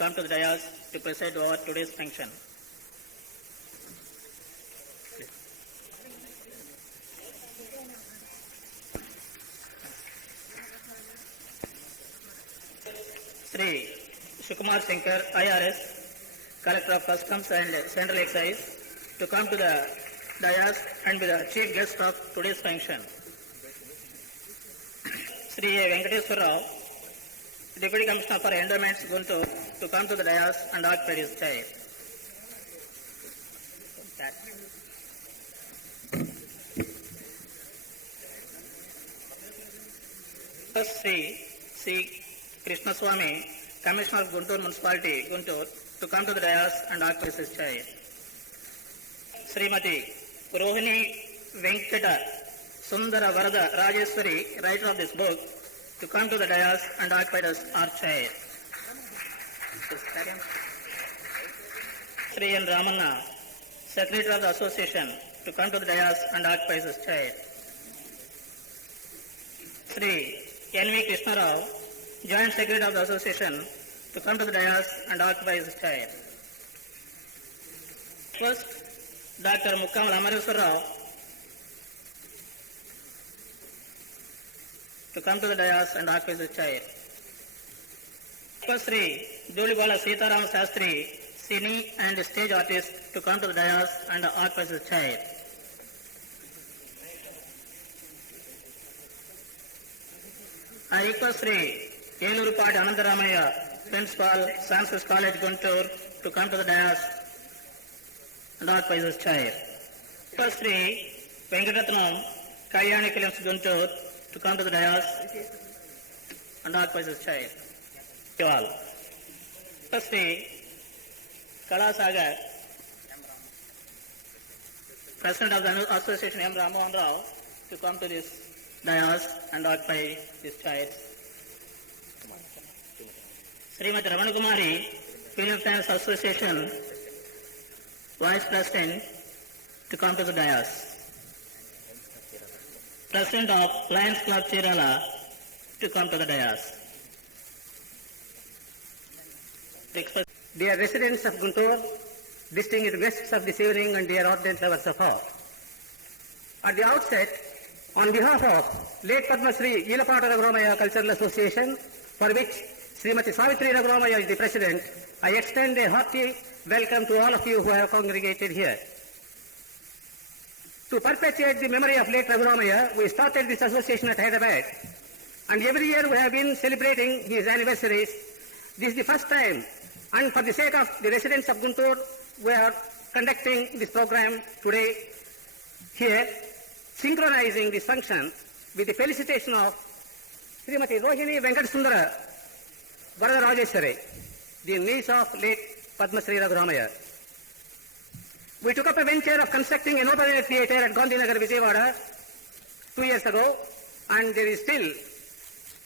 come to the dais to preside over today's function. Sri Sukumar Shankar, IRS, Collector of Customs and Central Excise, to come to the dais and be the chief guest of today's function. Sri Venkateswar Rao, Deputy Commissioner for Endowments, Guntur, to come to the dais and occupy his chair. First, Sri Krishna Swami, Commissioner of Guntur Municipality, Guntur, to come to the dais and occupy his chair. Srimati Rohini Venkata Sundara Varada Rajeshwari, writer of this book, to come to the dais and occupy our chair. Sri N. Ramanna, Secretary of the Association, to come to the dais and occupy his chair. Sri N. V. Krishna Rao, Joint Secretary of the Association, to come to the dais and occupy his chair. First, Dr. Mukkamal Amareswar Rao, to come to the dais and occupy his chair. First, Sri Dulibala Sitaram Shastri, cine and stage artist, to come to the dais and occupy his chair. I request Sri Elurupati Anandaramaya, Principal, Sanskrit College, Guntur, to come to the dais and occupy his chair. First, Sri Venkatatnam, Kalyani Films, Guntur, to come to the dais and occupy his chair. To all. First, Sri Kalasagar, President of the Association, M. Ramohan Rao, to come to this dais and occupy this chair. Srimati Ramanakumari, Film Fans Association, Vice President, to come to the dais. President of Lions Club Chirala, to come to the dais. Dear residents of Guntur, distinguished guests of this evening, and dear ardent lovers of art. At the outset, on behalf of late Padma Shri Ilapata Raghuramaya Cultural Association, for which Srimati Savitri Raghuramaya is the president, I extend a hearty welcome to all of you who have congregated here. To perpetuate the memory of late Raghuramaya, we started this association at Hyderabad, and every year we have been celebrating his anniversaries. This is the first time, and for the sake of the residents of Guntur, we are conducting this program today here, synchronizing this function with the felicitation of Srimati Rohini Venkatesundara Varada Rajeshwari, the niece of late Padma Shri Raghuramaya. We took up a venture of constructing an open-air theatre at Gandhinagar, Vijayawada 2 years ago, and there is still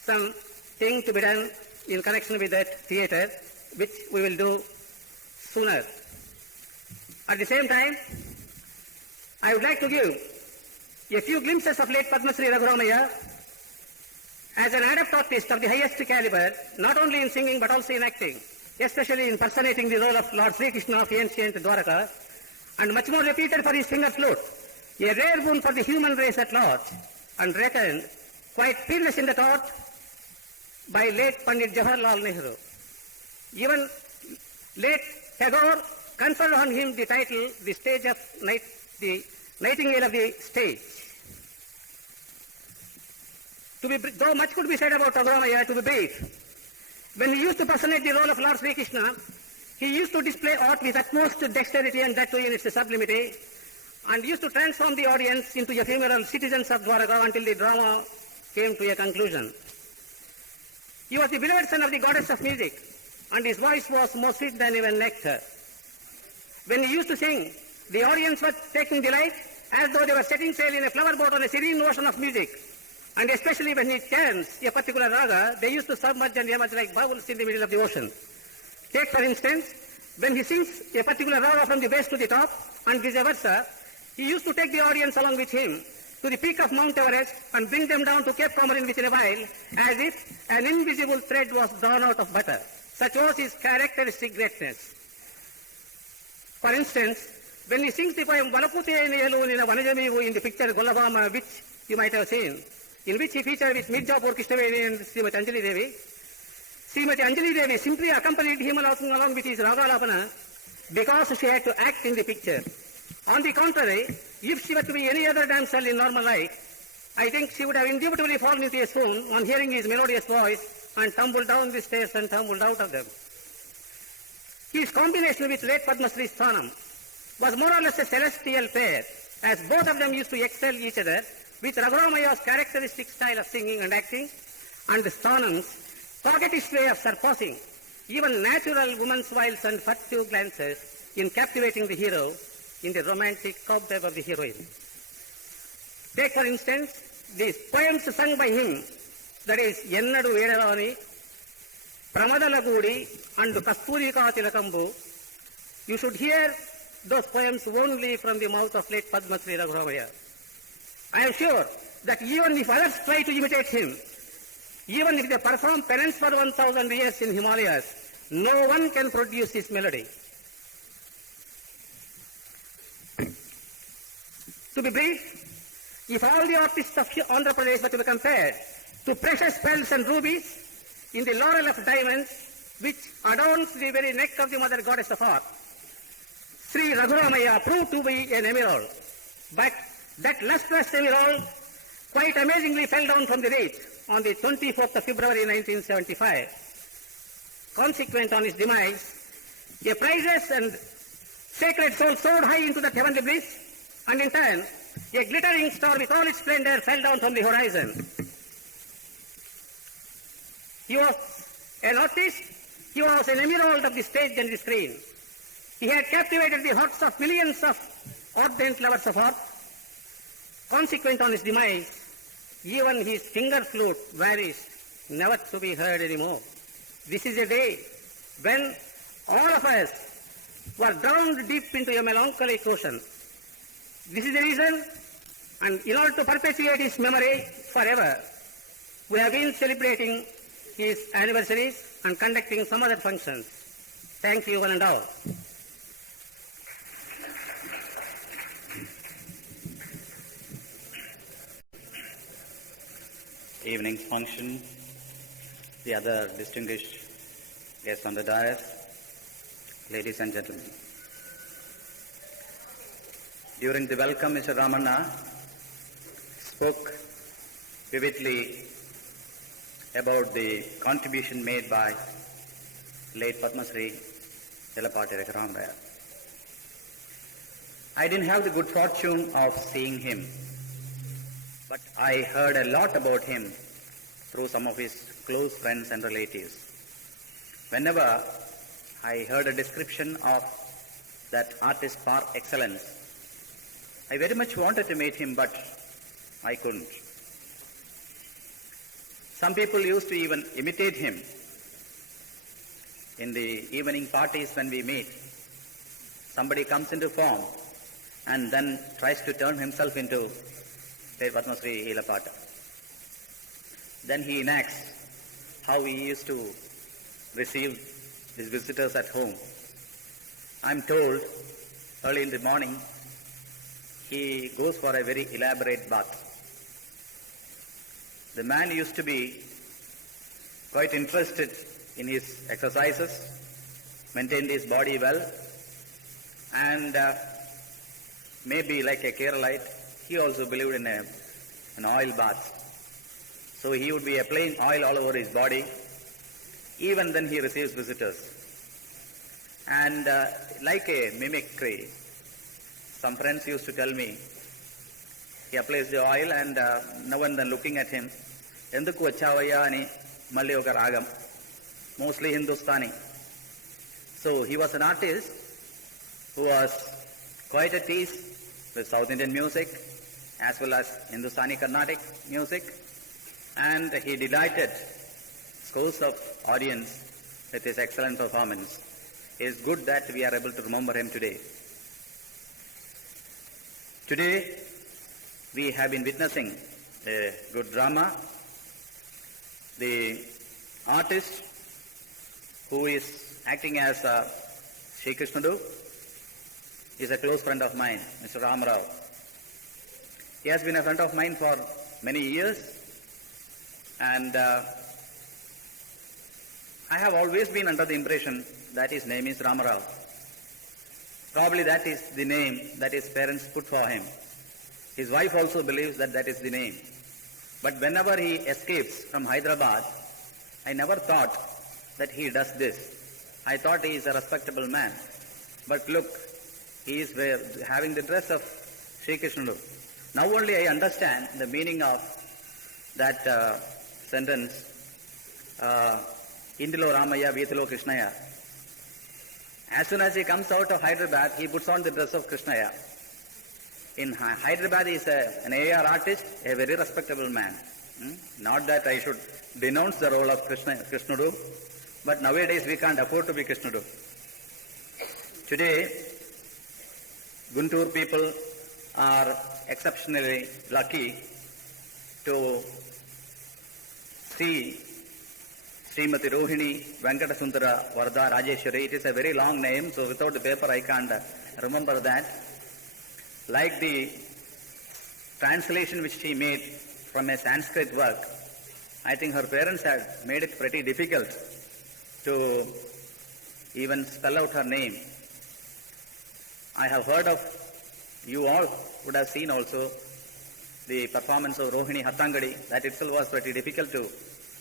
some thing to be done in connection with that theatre, which we will do sooner. At the same time, I would like to give a few glimpses of late Padma Shri Raghuramaya as an adept artist of the highest caliber, not only in singing but also in acting, especially in personating the role of Lord Sri Krishna of ancient Dwaraka, and much more repeated for his finger flute, a rare boon for the human race at large, and reckoned quite peerless in the art by late Pandit Jawaharlal Nehru. Even late Tagore conferred on him the title, the Nightingale of the Stage. Though much could be said about Raghuramaya, to be brief, when he used to personate the role of Lord Sri Krishna, he used to display art with utmost dexterity, and that too in its sublimity, and used to transform the audience into ephemeral citizens of Dwaraka until the drama came to a conclusion. He was the beloved son of the goddess of music, and his voice was more sweet than even nectar. When he used to sing, the audience was taking delight as though they were setting sail in a flower boat on a serene ocean of music. And especially when he chants a particular raga, they used to submerge and emerge like bubbles in the middle of the ocean. Take, for instance, when he sings a particular raga from the base to the top, and vice versa, he used to take the audience along with him to the peak of Mount Everest and bring them down to Cape Comorin within a while, as if an invisible thread was drawn out of butter. Such was his characteristic greatness. For instance, when he sings the poem Valapute Neyalunina Vanajamivu in the picture Golabama, which you might have seen, in which he featured with Mirjapur Krishnaveni and Srimati Anjali Devi, Srimati Anjali Devi simply accompanied him along with his Ragalapana because she had to act in the picture. On the contrary, if she were to be any other damsel in normal life, I think she would have indubitably fallen into a swoon on hearing his melodious voice and tumbled down the stairs and tumbled out of them. His combination with late Padma Shri Sthanam was more or less a celestial pair, as both of them used to excel each other, with Raghuramaiya's characteristic style of singing and acting, and Sthanam's coquettish way of surpassing even natural woman's smiles and furtive glances in captivating the hero in the romantic cobweb of the heroine. Take, for instance, these poems sung by him, that is, Yennadu Vedavani, Pramadalagudi, and Kasturika Tilakambu. You should hear those poems only from the mouth of late Padma Shri Raghuramaiya. I am sure that even if others try to imitate him, even if they perform penance for 1,000 years in Himalayas, no one can produce his melody. To be brief, if all the artists of Andhra Pradesh were to be compared to precious pearls and rubies in the laurel of diamonds, which adorns the very neck of the mother goddess of art, Sri Raghuramaiya proved to be an emerald. But that lustrous emerald quite amazingly fell down from the reach on the 24th of February 1975. Consequent on his demise, a priceless and sacred soul soared high into the heavenly bliss, and in turn, a glittering star with all its splendor fell down from the horizon. He was an artist, he was an emerald of the stage and the screen. He had captivated the hearts of millions of ardent lovers of art. Consequent on his demise, even his finger flute vanished, never to be heard anymore. This is a day when all of us were drowned deep into a melancholic ocean. This is the reason, and in order to perpetuate his memory forever, we have been celebrating his anniversaries and conducting some other functions. Thank you one and all. Evening's function, the other distinguished guests on the dais, ladies and gentlemen. During the welcome, Mr. Ramanna spoke vividly about the contribution made by late Padma Shri Yellapati Raghuramaiya. I didn't have the good fortune of seeing him, but I heard a lot about him through some of his close friends and relatives. Whenever I heard a description of that artist par excellence, I very much wanted to meet him, but I couldn't. Some people used to even imitate him. In the evening parties when we meet, somebody comes into form and then tries to turn himself into Padma Shri Yellapati. Then he enacts how he used to receive his visitors at home. I'm told early in the morning he goes for a very elaborate bath. The man used to be quite interested in his exercises, maintained his body well, and maybe like a Keralite, he also believed in an oil bath. So he would be applying oil all over his body, even then he receives visitors. And like a mimicry, some friends used to tell me, he applies the oil and now and then looking at him, Enduku Vachavaya ani malli oka ragam, mostly Hindustani. So he was an artist who was quite at ease with South Indian music as well as Hindustani Carnatic music, and he delighted scores of audience with his excellent performance. It is good that we are able to remember him today. Today, we have been witnessing a good drama. The artist who is acting as Sri Krishnadu, is a close friend of mine, Mr. Ramarao. He has been a friend of mine for many years, and I have always been under the impression that his name is Ramarao. Probably that is the name that his parents put for him. His wife also believes that that is the name. But whenever he escapes from Hyderabad, I never thought that he does this. I thought he is a respectable man. But look, he is having the dress of Sri Krishnadu. Now only I understand the meaning of that sentence, Indilo Ramaya, Veethilo Krishnaya. As soon as he comes out of Hyderabad, he puts on the dress of Krishnaya. In Hyderabad, he is an AR artist, a very respectable man. Not that I should denounce the role of Krishnadu, but nowadays we can't afford to be Krishnadu. Today, Guntur people are exceptionally lucky to see Srimati Rohini Venkata Sundara Varada Rajeshwari. It is a very long name, so without the paper I can't remember that. Like the translation which she made from a Sanskrit work, I think her parents had made it pretty difficult to even spell out her name. I have heard of, you all would have seen also, the performance of Rohini Hattangadi. That itself was pretty difficult to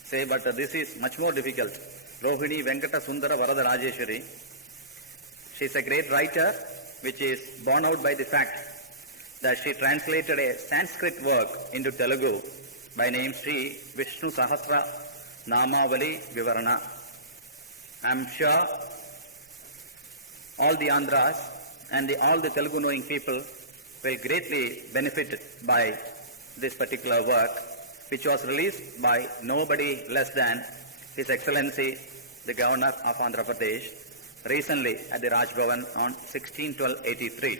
say, but this is much more difficult. Rohini Venkata Sundara Varada Rajeshwari. She is a great writer, which is borne out by the fact that she translated a Sanskrit work into Telugu by name Sri Vishnu Sahasra Namavali Vivarana. I am sure all the Andhras and all the Telugu knowing people will greatly benefit by this particular work, which was released by nobody less than His Excellency the Governor of Andhra Pradesh recently at the Raj Bhavan on 16/12/83.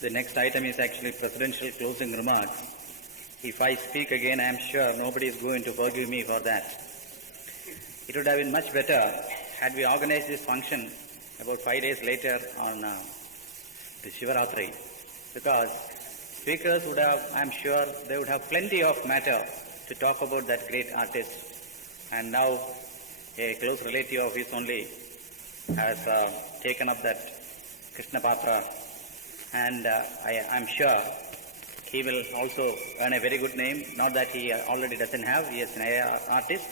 The next item is actually presidential closing remarks. If I speak again, I am sure nobody is going to forgive me for that. It would have been much better had we organized this function about 5 days later on the Shivaratri, because speakers would have, I am sure, they would have plenty of matter to talk about that great artist. And now a close relative of his only has taken up that Krishna Patra, and I am sure he will also earn a very good name. Not that he already doesn't have. He is an artist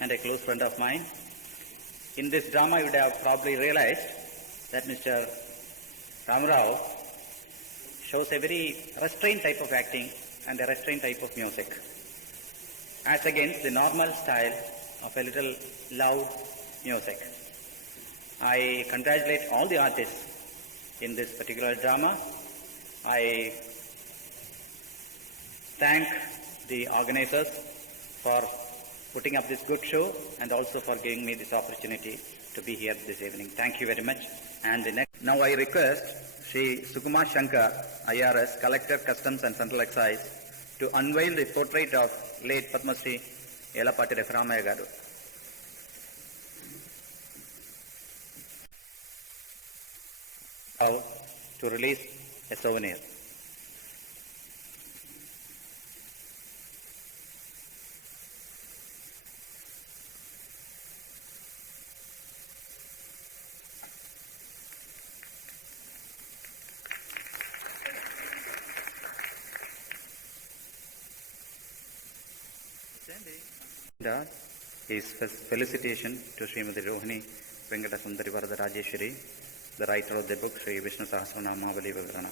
and a close friend of mine. In this drama, you would have probably realized that Mr. Ramarao shows a very restrained type of acting and a restrained type of music, as against the normal style of a little loud music. I congratulate all the artists in this particular drama. I thank the organizers for putting up this good show and also for giving me this opportunity to be here this evening. Thank you very much. And now I request Shri Sukumar Shankar, IRS, Collector, Customs and Central Excise, to unveil the portrait of late Padma Shri Yellapati Refaramaya Garu. Now to release a souvenir. His felicitation to Srimati Rohini Venkata Sundari Varada Rajeshwari, the writer of the book Sri Vishnu Sahasranamavali Vivarana.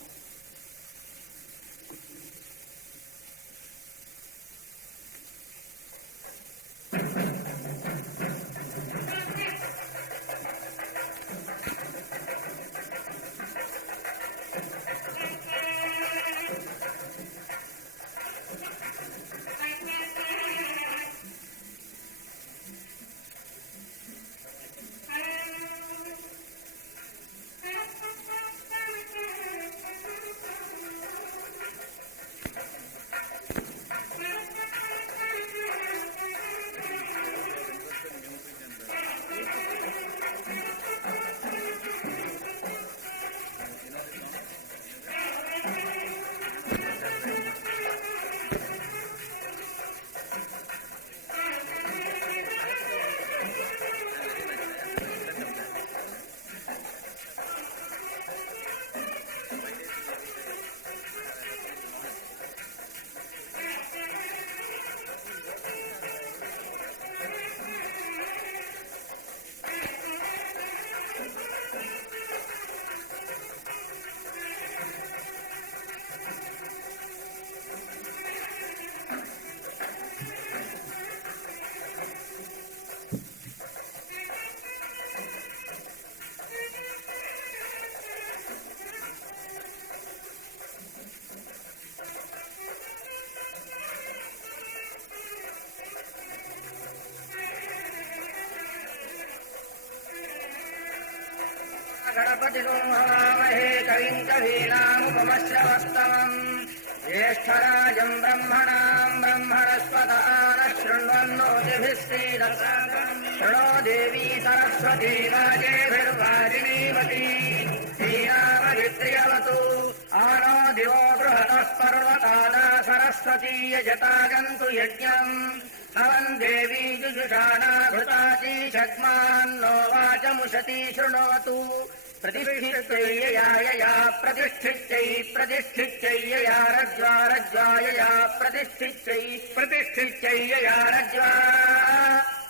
गणपतिगुं हवामहे कविं कवीनामुपमश्रवस्तमम् ज्येष्ठराजम् ब्रह्मणाम् ब्रह्मणस्पतः नः शृण्वन्नोतिभिश्रीदशान्तम् शृणो देवी सरस्वती वाजेभिर्वारिणीवती श्रीरामवित्र्यवतु आनो दिवो बृहतः पर्वताना सरस्वती यजतागन्तु यज्ञम् हवन् देवी जुजुषाणा घृताची षग्मान्नो वाचमुशती शृणोतु प्रतिष्ठित्ययया प्रतिष्ठित्ययया रज्ज्वायया प्रतिष्ठित्ययया रज्ज्वा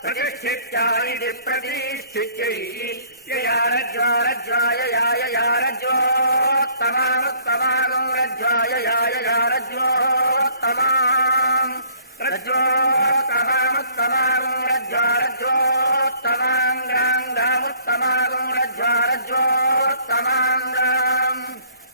प्रतिष्ठित्यायि प्रतिष्ठित्ययया रज्ज्वायया रज्जोत्तमामुत्तमागो रज्ज्वायया रज्जोत्तमाम् रज्जोत्तमामुत्तमागो रज्जोत्तमाङ्गाङ्गामुत्तमागो रज्जोत्तमाङ्गाम्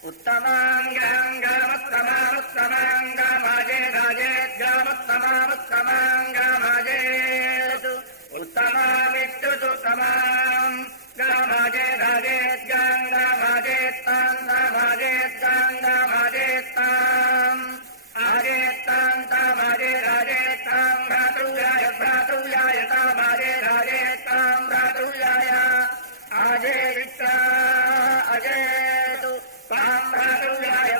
उत्तमाङ्गाङ्गामुत्तमामुत्तमाङ्गामाजे गाजेद्गामुत्तमामुत्तमाङ्गामाजेतु उत्तमामित्युतुत्तमाम् गामाजे गाजेद्गाङ्गामाजेत्तान्दामाजेत्ताङ्गामाजेत्ताम् आजेत्तान्तामाजे राजेत्ताम् भ्रातृव्याय तामाजे राजेत्ताम् भ्रातृव्याय आजेरित्रा अजेतु ताम् भ्रातृव्याय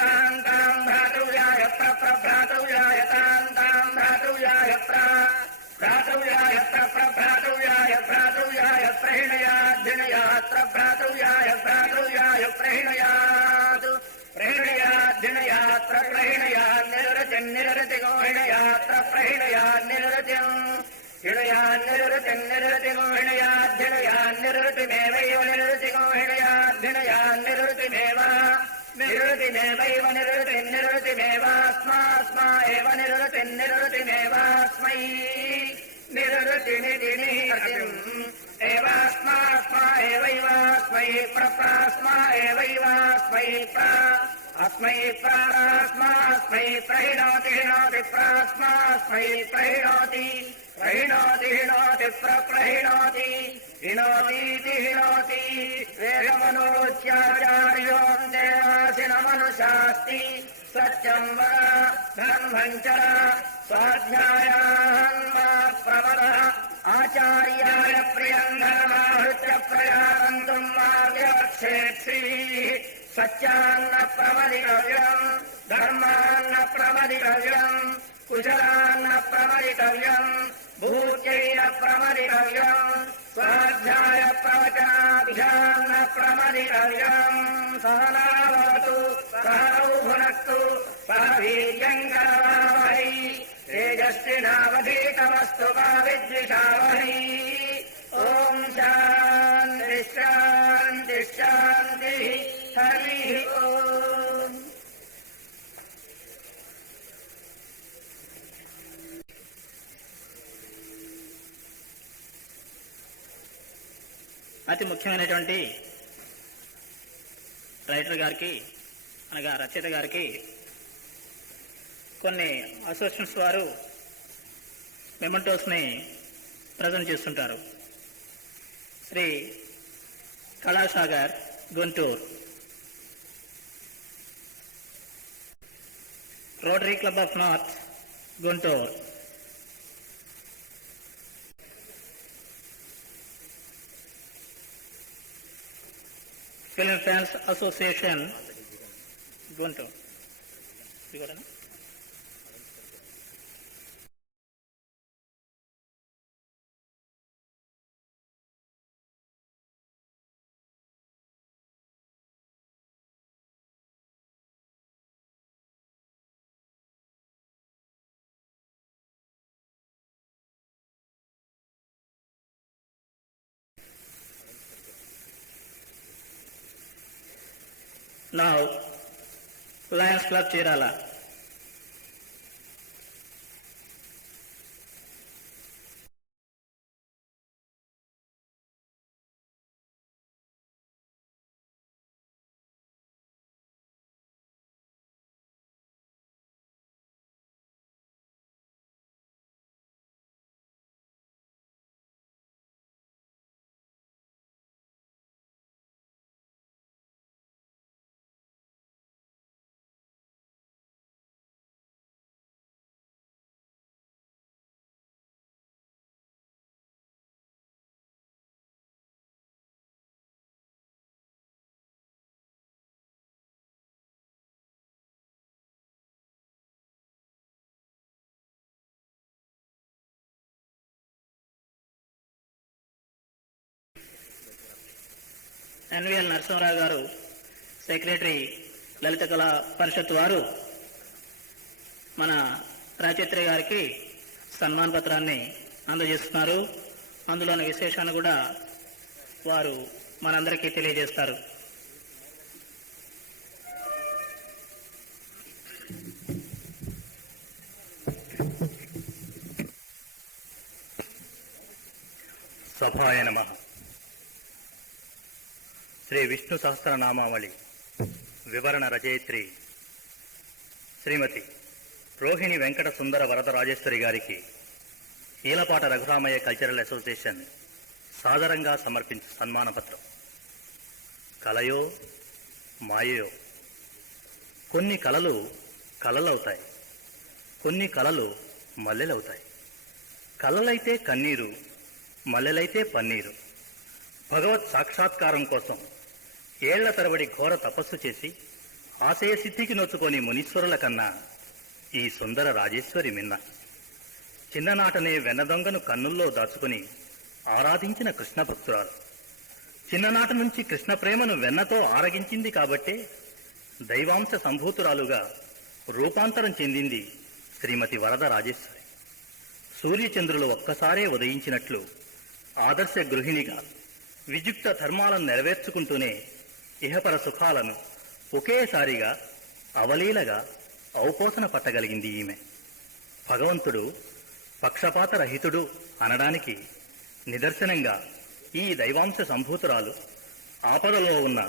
ताम् भ्रातृव्याय प्रभ्रातृव्याय ताम् भ्रातृव्याय भ्रातृव्याय प्रहिणयाद्धिणयात्र भ्रातृव्याय प्रहिणयात् प्रहिणयाद्धिणयात्र प्रहिणयान्निरतिर्निरतिगोहिणयात्र प्रहिणयान्निरतिम् हिणयान्निरतिगोहिणयाद्धिणयान्निरतिमेवैव निरतिगोहिणयाद्धिणयान्निरतिमेव निरतिमेवैव निरतिमेवास्मा एव निरतिमेवास्मै निरतिनिधिनिरतिम् एवास्मा एवैवास्मै प्रप्रास्मा एवैवास्मै अस्मै प्रास्मास्मै प्रहिणोति हिणोति प्रास्मास्मै प्रहिणोति हिणोति प्रहिणोति हिणोतीति हिणोति वेदमनोच्चार्यो देवासिनमनुशास्ति सत्यम् वद धर्मम् चर स्वाध्यायान्मा प्रवदः आचार्याय प्रियम् धर्माहृत्य प्रयान्तुम् मा व्यवक्षेत्सीः सत्यान्न प्रमदितव्यम् धर्मान्न प्रमदितव्यम् कुशलान्न प्रमदितव्यम् भूत्यैन प्रमदितव्यम् स्वाध्याय प्रवचनाभ्यान्न प्रमदितव्यम् सहनावतु सहनौ भुनक्तु सह वीर्यम् करवावहै तेजस्विनावधीतमस्तु मा विद्विषावहै ॐ शान्तिः शान्तिः शान्तिः हरिः ओम् అతి ముఖ్యమైనటువంటి రైటర్ గారికి అనగా రచయిత గారికి కొన్ని అసోసియేషన్స్ వారు మెమెంటోస్ని ప్రజెంట్ చేస్తుంటారు. Shri Kalasagar Guntur, rotary club of north Guntur, film fans association Guntur. ఇది కూడా now Lions Club Chirala. NVL Narasimharao garu, secretary లలిత కళా పరిషత్ వారు మన రాజేత్రి గారికి సన్మాన పత్రాన్ని అందజేస్తున్నారు. అందులోని విశేషాన్ని కూడా వారు మనందరికీ తెలియజేస్తారు. సభాయ నమః. శ్రీ విష్ణు సహస్రనామావళి వివరణ రచయిత్రి శ్రీమతి రోహిణి వెంకట సుందర వరదరాజేశ్వరి గారికి ఈలపాట రఘురామయ్య కల్చరల్ అసోసియేషన్ సాదరంగా సమర్పించు సన్మాన పత్రం. కలయో మాయయో, కొన్ని కలలు కలలవుతాయి, కొన్ని కలలు మల్లెలవుతాయి. కలలైతే కన్నీరు, మల్లెలైతే పన్నీరు. భగవత్ సాక్షాత్కారం కోసం ఏళ్ల తరబడి ఘోర తపస్సు చేసి ఆశయ సిద్ధికి నొచ్చుకొని మునీశ్వరుల కన్నా ఈ సుందర రాజేశ్వరి మిన్న. చిన్ననాటనే వెన్నదొంగను కన్నుల్లో దాచుకుని ఆరాధించిన కృష్ణ భక్తురాలు. చిన్ననాట నుంచి కృష్ణ ప్రేమను వెన్నతో ఆరగించింది కాబట్టే దైవాంశ సంభూతురాలుగా రూపాంతరం చెందింది శ్రీమతి వరద రాజేశ్వరి. సూర్యచంద్రులు ఒక్కసారే ఉదయించినట్లు ఆదర్శ గృహిణిగా విద్యుక్త ధర్మాలను నెరవేర్చుకుంటూనే ఇహపర సుఖాలను ఒకేసారిగా అవలీలగా ఔపోసన పట్టగలిగింది ఈమె. భగవంతుడు పక్షపాత రహితుడు అనడానికి నిదర్శనంగా ఈ దైవాంశ సంభూతురాలు ఆపదలో ఉన్న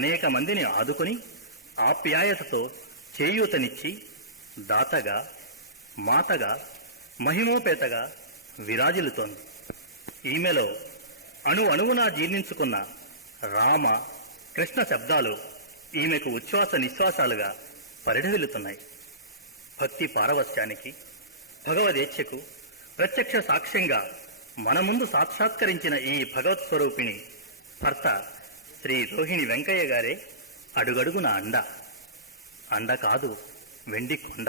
అనేక మందిని ఆదుకుని ఆప్యాయతతో చేయూతనిచ్చి దాతగా, మాతగా, మహిమోపేతగా విరాజిల్లుతోంది. ఈమెలో అణువునా జీర్ణించుకున్న రామ, కృష్ణ శబ్దాలు ఈమెకు ఉచ్ఛ్వాస నిశ్వాసాలుగా పరిఢవిల్లుతున్నాయి. భక్తి పారవస్యానికి, భగవదేచ్ఛకు ప్రత్యక్ష సాక్ష్యంగా మన ముందు సాక్షాత్కరించిన ఈ భగవత్ స్వరూపిణి భర్త శ్రీ రోహిణి వెంకయ్య గారే అడుగడుగున అండ కాదు, వెండి కొండ.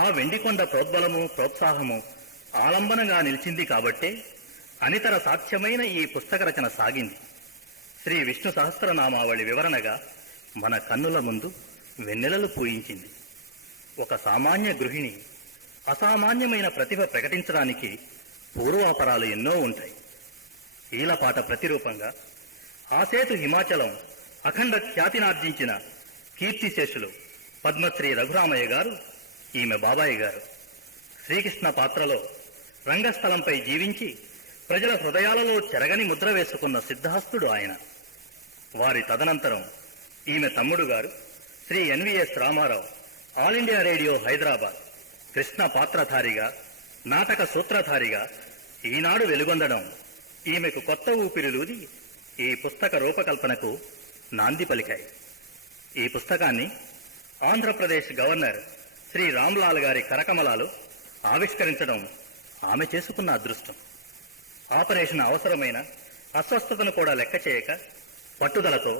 ఆ వెండి కొండ ప్రోద్బలము, ప్రోత్సాహము ఆలంబనంగా నిలిచింది కాబట్టే అనితర సాధ్యమైన ఈ పుస్తక రచన సాగింది. శ్రీ విష్ణు సహస్రనామావళి వివరణగా మన కన్నుల ముందు వెన్నెలలు పూయించింది. ఒక సామాన్య గృహిణి అసామాన్యమైన ప్రతిభ ప్రకటించడానికి పూర్వాపరాలు ఎన్నో ఉంటాయి. ఈలపాట ప్రతిరూపంగా ఆసేతు హిమాచలం అఖండ ఖ్యాతినార్జించిన కీర్తిశేషులు పద్మశ్రీ రఘురామయ్య గారు ఈమె బాబాయి గారు. శ్రీకృష్ణ పాత్రలో రంగస్థలంపై జీవించి ప్రజల హృదయాలలో చెరగని ముద్ర వేసుకున్న సిద్ధహస్తుడు ఆయన. వారి తదనంతరం ఈమె తమ్ముడు గారు Shri NVS Ramarao All India Radio Hyderabad Krishna పాత్రధారిగా, నాటక సూత్రధారిగా ఈనాడు వెలుగొందడం ఈమెకు కొత్త ఊపిరిలూది ఈ పుస్తక రూపకల్పనకు నాంది పలికాయి. ఈ పుస్తకాన్ని ఆంధ్రప్రదేశ్ గవర్నర్ శ్రీ రామ్లాల్ గారి కరకమలాలు ఆవిష్కరించడం ఆమె చేసుకున్న అదృష్టం. ఆపరేషన్ అవసరమైన అస్వస్థతను కూడా లెక్క చేయక పట్టుదలతో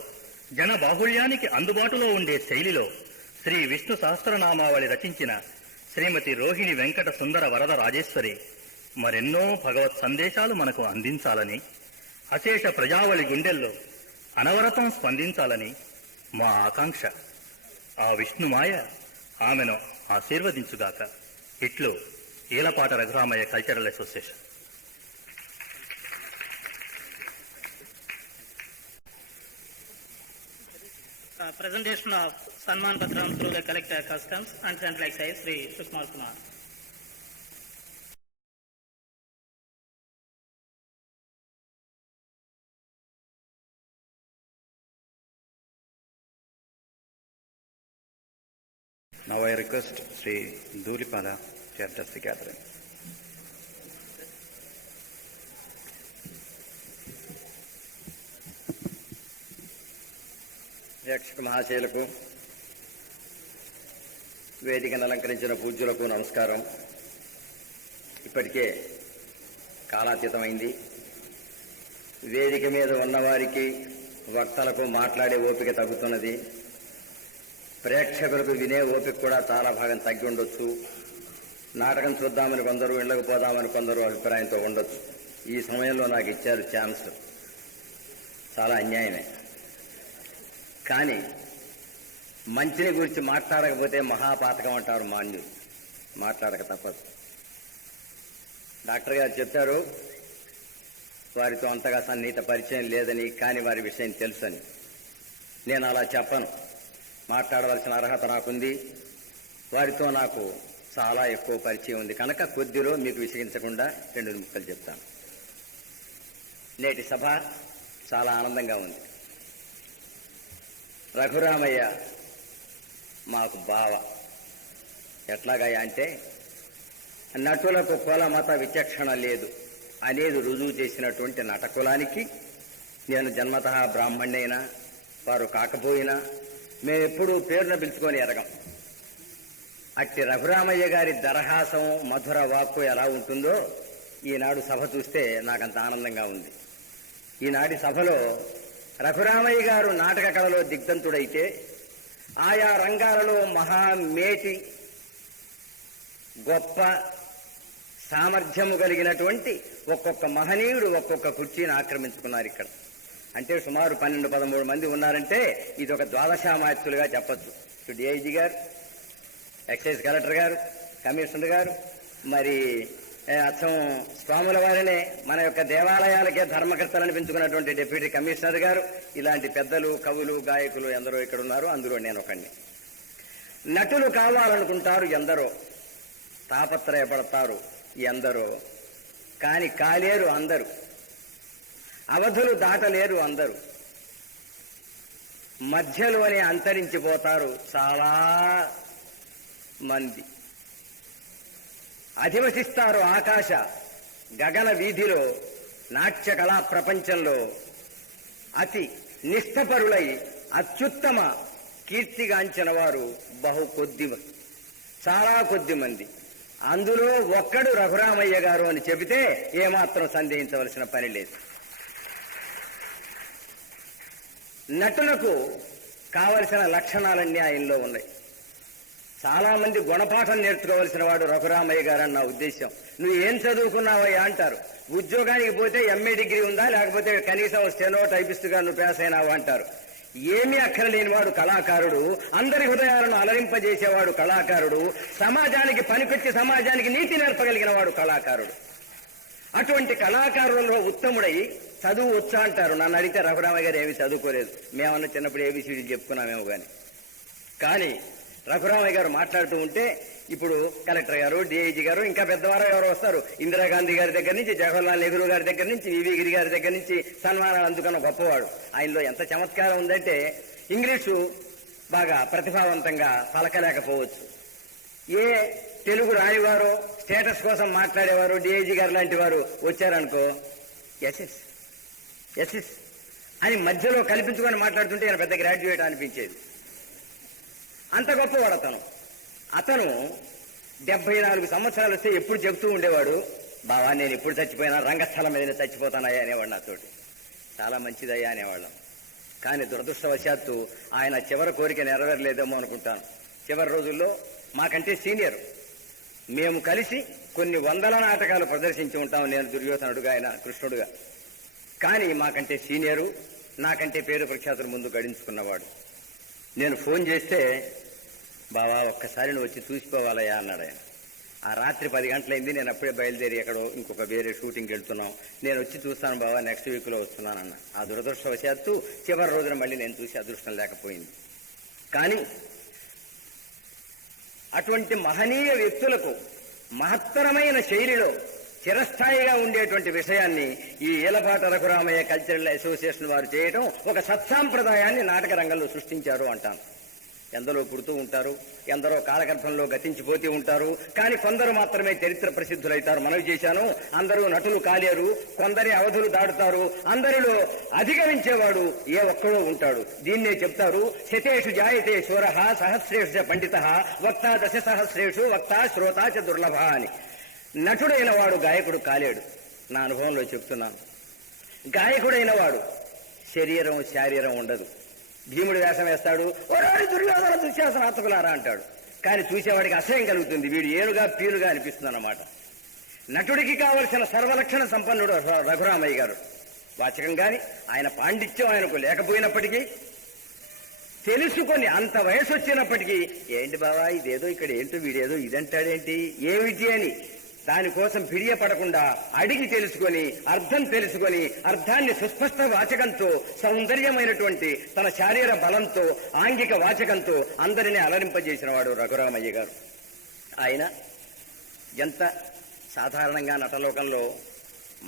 జన బాహుళ్యానికి అందుబాటులో ఉండే శైలిలో శ్రీ విష్ణు సహస్రనామావళి రచించిన శ్రీమతి రోహిణి వెంకట సుందర వరద రాజేశ్వరి మరెన్నో భగవత్ సందేశాలు మనకు అందించాలని, అశేష ప్రజావళి గుండెల్లో అనవరతం స్పందించాలని మా ఆకాంక్ష. ఆ విష్ణుమాయ ఆమెను ఆశీర్వదించుగాక. ఇట్లు Eelapata Raghuramaiah cultural association. Presentation of Sanman Patram through the Collector Customs and Central Excise, Sri Sushmal Kumar. Now I request Sri Dhulipada to address the gathering. ప్రేక్షక మహాశయులకు, వేదికను అలంకరించిన పూజ్యులకు నమస్కారం. ఇప్పటికే కాలాతీతమైంది. వేదిక మీద ఉన్నవారికి, వక్తలకు మాట్లాడే ఓపిక తగ్గుతున్నది. ప్రేక్షకులకు వినే ఓపిక కూడా చాలా భాగం తగ్గి ఉండొచ్చు. నాటకం చూద్దామని కొందరు, ఇళ్లకు పోదామని కొందరు అభిప్రాయంతో ఉండొచ్చు. ఈ సమయంలో నాకు ఇచ్చారు ఛాన్స్. చాలా అన్యాయమే. కానీ మంచిని గురించి మాట్లాడకపోతే మహాపాతకం అంటారు మాన్యులు. మాట్లాడక తప్పదు. డాక్టర్ గారు చెప్పారు వారితో అంతగా సన్నిహిత పరిచయం లేదని, కానీ వారి విషయం తెలుసని. నేను అలా చెప్పను. మాట్లాడవలసిన అర్హత నాకుంది. వారితో నాకు చాలా ఎక్కువ పరిచయం ఉంది కనుక కొద్దిలో మీకు విసిగించకుండా 2 ముక్కలు చెప్తాను. నేటి సభ చాలా ఆనందంగా ఉంది. రఘురామయ్య మాకు బావ. ఎట్లాగయ్యా అంటే, నటులకు కుల మత విచక్షణ లేదు అనేది రుజువు చేసినటువంటి నటకులానికి నేను జన్మతః బ్రాహ్మణ్ణైనా వారు కాకపోయినా మేమెప్పుడూ పేరున పిలుచుకొని ఎరగం. అట్టి రఘురామయ్య గారి దరహాసం మధుర వాక్కు ఎలా ఉంటుందో ఈనాడు సభ చూస్తే నాకంత ఆనందంగా ఉంది. ఈనాటి సభలో రఘురామయ్య గారు నాటక కళలో దిగ్ధంతుడైతే ఆయా రంగాలలో మహామేటి గొప్ప సామర్థ్యము కలిగినటువంటి ఒక్కొక్క మహనీయుడు ఒక్కొక్క కుర్చీని ఆక్రమించుకున్నారు ఇక్కడ. అంటే సుమారు 12-13 మంది ఉన్నారంటే ఇది ఒక ద్వాదశామాత్యులుగా చెప్పచ్చు. ఇటు డిఐజీ గారు, ఎక్సైజ్ కలెక్టర్ గారు, కమిషనర్ గారు, మరి అచ్చం స్వాముల వారినే మన యొక్క దేవాలయాలకే ధర్మకర్తలను పెంచుకున్నటువంటి డిప్యూటీ కమిషనర్ గారు, ఇలాంటి పెద్దలు, కవులు, గాయకులు ఎందరో ఇక్కడ ఉన్నారు. అందులో నేను ఒకడిని. నటులు కావాలనుకుంటారు ఎందరో, తాపత్రయపడతారు ఎందరో, కాని కాలేరు అందరూ, అవధులు దాటలేరు అందరూ, మధ్యలోనే అంతరించిపోతారు చాలా మంది. అధివసిస్తారు ఆకాశ గగన వీధిలో, నాట్య కళా ప్రపంచంలో అతి నిష్ఠపరులై అత్యుత్తమ కీర్తిగాంచిన వారు చాలా కొద్ది మంది. అందులో ఒక్కడు రఘురామయ్య గారు అని చెబితే ఏమాత్రం సందేహించవలసిన పని లేదు. నటులకు కావలసిన లక్షణాలన్నీ ఆయనలో ఉన్నాయి. చాలా మంది గుణపాఠం నేర్చుకోవలసిన వాడు రఘురామయ్య గారు అని నా ఉద్దేశం. నువ్వు ఏం చదువుకున్నావయ్యా అంటారు. ఉద్యోగానికి పోతే ఎంఏ డిగ్రీ ఉందా, లేకపోతే కనీసం స్టెనో టైపిస్టుగా నువ్వు పాస్ అయినావు అంటారు. ఏమీ అక్కరలేనివాడు కళాకారుడు. అందరి హృదయాలను అలరింపజేసేవాడు కళాకారుడు. సమాజానికి పనికొచ్చి సమాజానికి నీతి నేర్పగలిగిన వాడు కళాకారుడు. అటువంటి కళాకారులలో ఉత్తముడై చదువు వచ్చా అంటారు. నన్ను అడిగితే రఘురామయ్య గారు ఏమీ చదువుకోలేదు. మేమన్నా చిన్నప్పుడు ఏబీసీడీ చెప్పుకున్నామేమో కానీ రఘురామయ్య గారు మాట్లాడుతూ ఉంటే ఇప్పుడు కలెక్టర్ గారు, డిఐజీ గారు, ఇంకా పెద్దవారు ఎవరు వస్తారు. ఇందిరాగాంధీ గారి దగ్గర నుంచి, జవహర్లాల్ నెహ్రూ గారి దగ్గర నుంచి, వివి గిరి గారి దగ్గర నుంచి సన్మానాలు అందుకున్న గొప్పవాడు. ఆయనలో ఎంత చమత్కారం ఉందంటే ఇంగ్లీషు బాగా ప్రతిభావంతంగా పలకలేకపోవచ్చు. ఏ తెలుగు రానివారు, స్టేటస్ కోసం మాట్లాడేవారు, డిఐజీ గారు లాంటి వారు వచ్చారనుకో ఎస్ఎస్ ఎస్ఎస్ అని మధ్యలో కల్పించుకొని మాట్లాడుతుంటే ఆయన పెద్ద గ్రాడ్యుయేట్ అనిపించేది. అంత గొప్పవాడు అతను 74 సంవత్సరాలు వస్తే ఎప్పుడు చెబుతూ ఉండేవాడు, బావా నేను ఎప్పుడు చచ్చిపోయినా రంగస్థలం మీద చచ్చిపోతానయ్యా అనేవాడు నాతోటి. చాలా మంచిదయ్యా అనేవాళ్ళం. కానీ దురదృష్టవశాత్తు ఆయన చివరి కోరిక నెరవేరలేదేమో అనుకుంటాను. చివరి రోజుల్లో మాకంటే సీనియర్, మేము కలిసి కొన్ని 100 నాటకాలు ప్రదర్శించి ఉంటాం. నేను దుర్యోధనుడుగా, ఆయన కృష్ణుడుగా. కానీ మాకంటే సీనియరు, నాకంటే పేరు ప్రఖ్యాతులు ముందు గడించుకున్నవాడు. నేను ఫోన్ చేస్తే, బావా ఒక్కసారి నువ్వు వచ్చి చూసిపోవాలయ్యా అన్నాడు ఆయన. ఆ రాత్రి 10 గంటలైంది. నేను అప్పుడే బయలుదేరి ఎక్కడో ఇంకొక వేరే షూటింగ్కి వెళ్తున్నాం. నేను వచ్చి చూస్తాను బావా, నెక్స్ట్ వీక్లో వస్తున్నానన్న. ఆ దురదృష్టవశాత్తు చివరి రోజున మళ్ళీ నేను చూసి అదృష్టం లేకపోయింది. కానీ అటువంటి మహనీయ వ్యక్తులకు మహత్తరమైన శైలిలో చిరస్థాయిగా ఉండేటువంటి విషయాన్ని ఈ ఈలపాట రఘురామయ్య కల్చరల్ అసోసియేషన్ వారు చేయడం ఒక సత్సాంప్రదాయాన్ని నాటక రంగంలో సృష్టించారు అంటాను. ఎందరో పుడుతూ ఉంటారు, ఎందరో కాలగర్భంలో గతించిపోతూ ఉంటారు. కానీ కొందరు మాత్రమే చరిత్ర ప్రసిద్ధులైతారు. మనవి చేశాను, అందరూ నటులు కాలేరు, కొందరి అవధులు దాటుతారు. అందరిలో అధిగమించేవాడు ఏ ఒక్కడో ఉంటాడు. దీన్నే చెప్తారు, శతేషు జాయతే శూరః సహస్రేషు పండితః వక్తా 10 సహస్రేషు వక్తా శ్రోతా చ దుర్లభ అని. నటుడైన వాడు గాయకుడు కాలేడు. నా అనుభవంలో చెప్తున్నాను. గాయకుడైన వాడు శారీరం ఉండదు. భీముడు వేషం వేస్తాడు, ఓరాడి దుర్యోధన దుశ్శాసనాత్మకులారా అంటాడు. కానీ చూసేవాడికి అసహ్యం కలుగుతుంది. వీడు ఏనుగా పీనుగా అనిపిస్తుంది అన్నమాట. నటుడికి కావలసిన సర్వలక్షణ సంపన్నుడు రఘురామయ్య గారు. వాచకం కానీ ఆయన పాండిత్యం ఆయనకు లేకపోయినప్పటికీ తెలుసుకొని అంత వయసు వచ్చినప్పటికీ ఏంటి బావా ఇదేదో ఇక్కడ ఏంటో వీడేదో ఇదంటాడేంటి ఏమిటి అని దానికోసం పిడియపడకుండా అడిగి తెలుసుకొని అర్థం తెలుసుకొని అర్థాన్ని సుస్పష్ట వాచకంతో సౌందర్యమైనటువంటి తన శారీర బలంతో ఆంగిక వాచకంతో అందరినీ అలరింపజేసిన వాడు రఘురామయ్య గారు. ఆయన ఎంత సాధారణంగా నటలోకంలో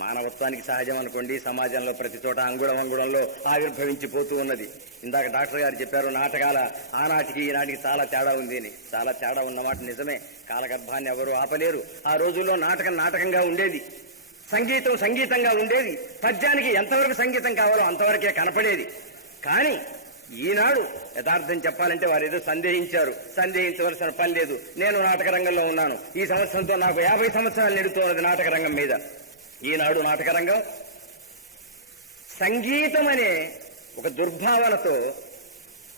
మానవత్వానికి సహజం అనుకోండి, సమాజంలో ప్రతి చోట అంగుళంలో ఆవిర్భవించిపోతూ ఉన్నది. ఇందాక డాక్టర్ గారు చెప్పారు నాటకాల ఆనాటికి ఈనాటికి చాలా తేడా ఉంది అని. చాలా తేడా ఉన్నమాట నిజమే. కాలగర్భాన్ని ఎవరు ఆపలేరు. ఆ రోజుల్లో నాటకంగా ఉండేది, సంగీతంగా ఉండేది. పద్యానికి ఎంతవరకు సంగీతం కావాలో అంతవరకే కనపడేది. కానీ ఈనాడు యథార్థం చెప్పాలంటే వారు ఏదో సందేహించవలసిన పని లేదు. నేను నాటక రంగంలో ఉన్నాను. ఈ సంవత్సరంతో నాకు 50 సంవత్సరాలు నెడుతున్నది నాటక రంగం మీద. ఈనాడు నాటక రంగం సంగీతం అనే ఒక దుర్భావనతో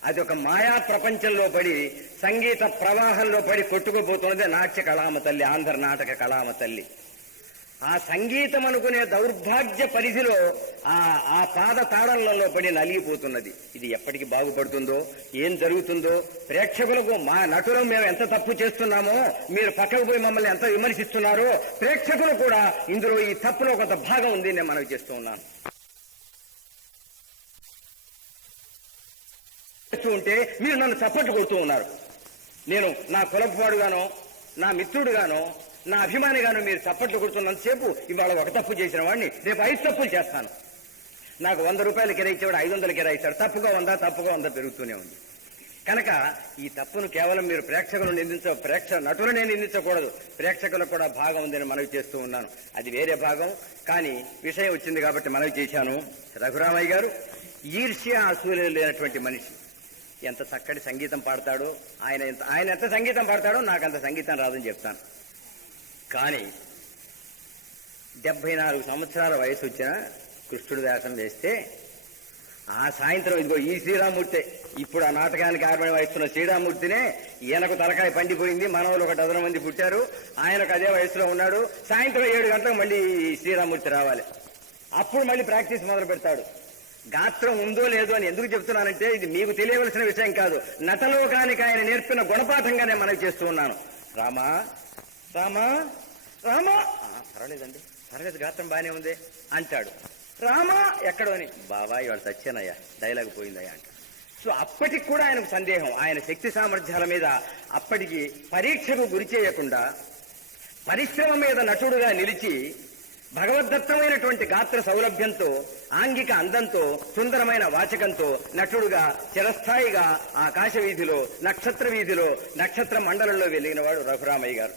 అది ఒక మాయా ప్రపంచంలో పడి సంగీత ప్రవాహంలో పడి కొట్టుకుపోతున్నదే నాట్య కళామ తల్లి, ఆంధ్ర నాటక కళామ తల్లి. ఆ సంగీతం అనుకునే దౌర్భాగ్య పరిధిలో ఆ పాద తాళంలో పడి నలిగిపోతున్నది. ఇది ఎప్పటికి బాగుపడుతుందో, ఏం జరుగుతుందో, ప్రేక్షకులకు మా నటులు మేము ఎంత తప్పు చేస్తున్నామో, మీరు పక్కకు పోయి మమ్మల్ని ఎంత విమర్శిస్తున్నారో, ప్రేక్షకులు కూడా ఇందులో ఈ తప్పులో కొంత భాగం ఉంది నేను మనవి చేస్తూ ఉన్నాను. ఉంటే మీరు నన్ను చప్పట్లు కొడుతూ ఉన్నారు. నేను నా కులపువాడుగానో, నా మిత్రుడుగానో, నా అభిమానిగాను మీరు చప్పట్లు కొడుతున్నంతసేపు ఇవాళ ఒక తప్పు చేసిన వాడిని రేపు 5 తప్పులు చేస్తాను. నాకు 100 రూపాయలు కిరాయిచ్చేవాడు 500 కిరాయిస్తాడు. తప్పుగా 100 పెరుగుతూనే ఉంది. కనుక ఈ తప్పును కేవలం మీరు ప్రేక్షకులను నటులనే నిందించకూడదు. ప్రేక్షకులకు కూడా భాగం ఉందని మనవి చేస్తూ ఉన్నాను. అది వేరే భాగం. కానీ విషయం వచ్చింది కాబట్టి మనవి చేశాను. రఘురామయ్య గారు ఈర్ష్య అసూయ లేనటువంటి మనిషి. ఎంత చక్కటి సంగీతం పాడతాడో, ఆయన ఎంత సంగీతం పాడతాడో నాకు అంత సంగీతం రాదని చెప్తాను. కానీ 74 సంవత్సరాల వయసు వచ్చిన కృష్ణుడి వేషం వేస్తే ఆ సాయంత్రం ఇదిగో ఈ శ్రీరామూర్తే, ఇప్పుడు ఆ నాటకానికి ఆర్మణి వహిస్తున్న శ్రీరామూర్తినే ఈయనకు తలకాయ పండిపోయింది. మనవలు 1 డజన్ మంది పుట్టారు. ఆయనకు అదే వయసులో ఉన్నాడు. సాయంత్రం 7 గంటలకు మళ్ళీ శ్రీరామూర్తి రావాలి. అప్పుడు మళ్ళీ ప్రాక్టీస్ మొదలు పెడతాడు. గాత్రం ఉందో లేదో అని ఎందుకు చెప్తున్నానంటే ఇది మీకు తెలియవలసిన విషయం కాదు, నటలోకానికి ఆయన నేర్పిన గుణపాఠంగానే మనకి చేస్తూ ఉన్నాను. రామా రామా రామా, పర్వాలేదండి, పర్వాలేదు, గాత్రం బాగానే ఉంది అంటాడు. రామా ఎక్కడో అని, బాబా ఇవాళ చచ్చానయ్యా, డైలాగ్ పోయిందయ్యా అంట. సో అప్పటికి కూడా ఆయనకు సందేహం. ఆయన శక్తి సామర్థ్యాల మీద అప్పటికి పరీక్షకు గురి చేయకుండా పరిశ్రమ మీద నటుడుగా నిలిచి భగవద్దత్తమైనటువంటి గాత్ర సౌలభ్యంతో, ఆంగిక అందంతో, సుందరమైన వాచకంతో నటుడుగా చిరస్థాయిగా ఆకాశ వీధిలో, నక్షత్ర వీధిలో, నక్షత్ర మండలంలో వెలిగిన వాడు రఘురామయ్య గారు.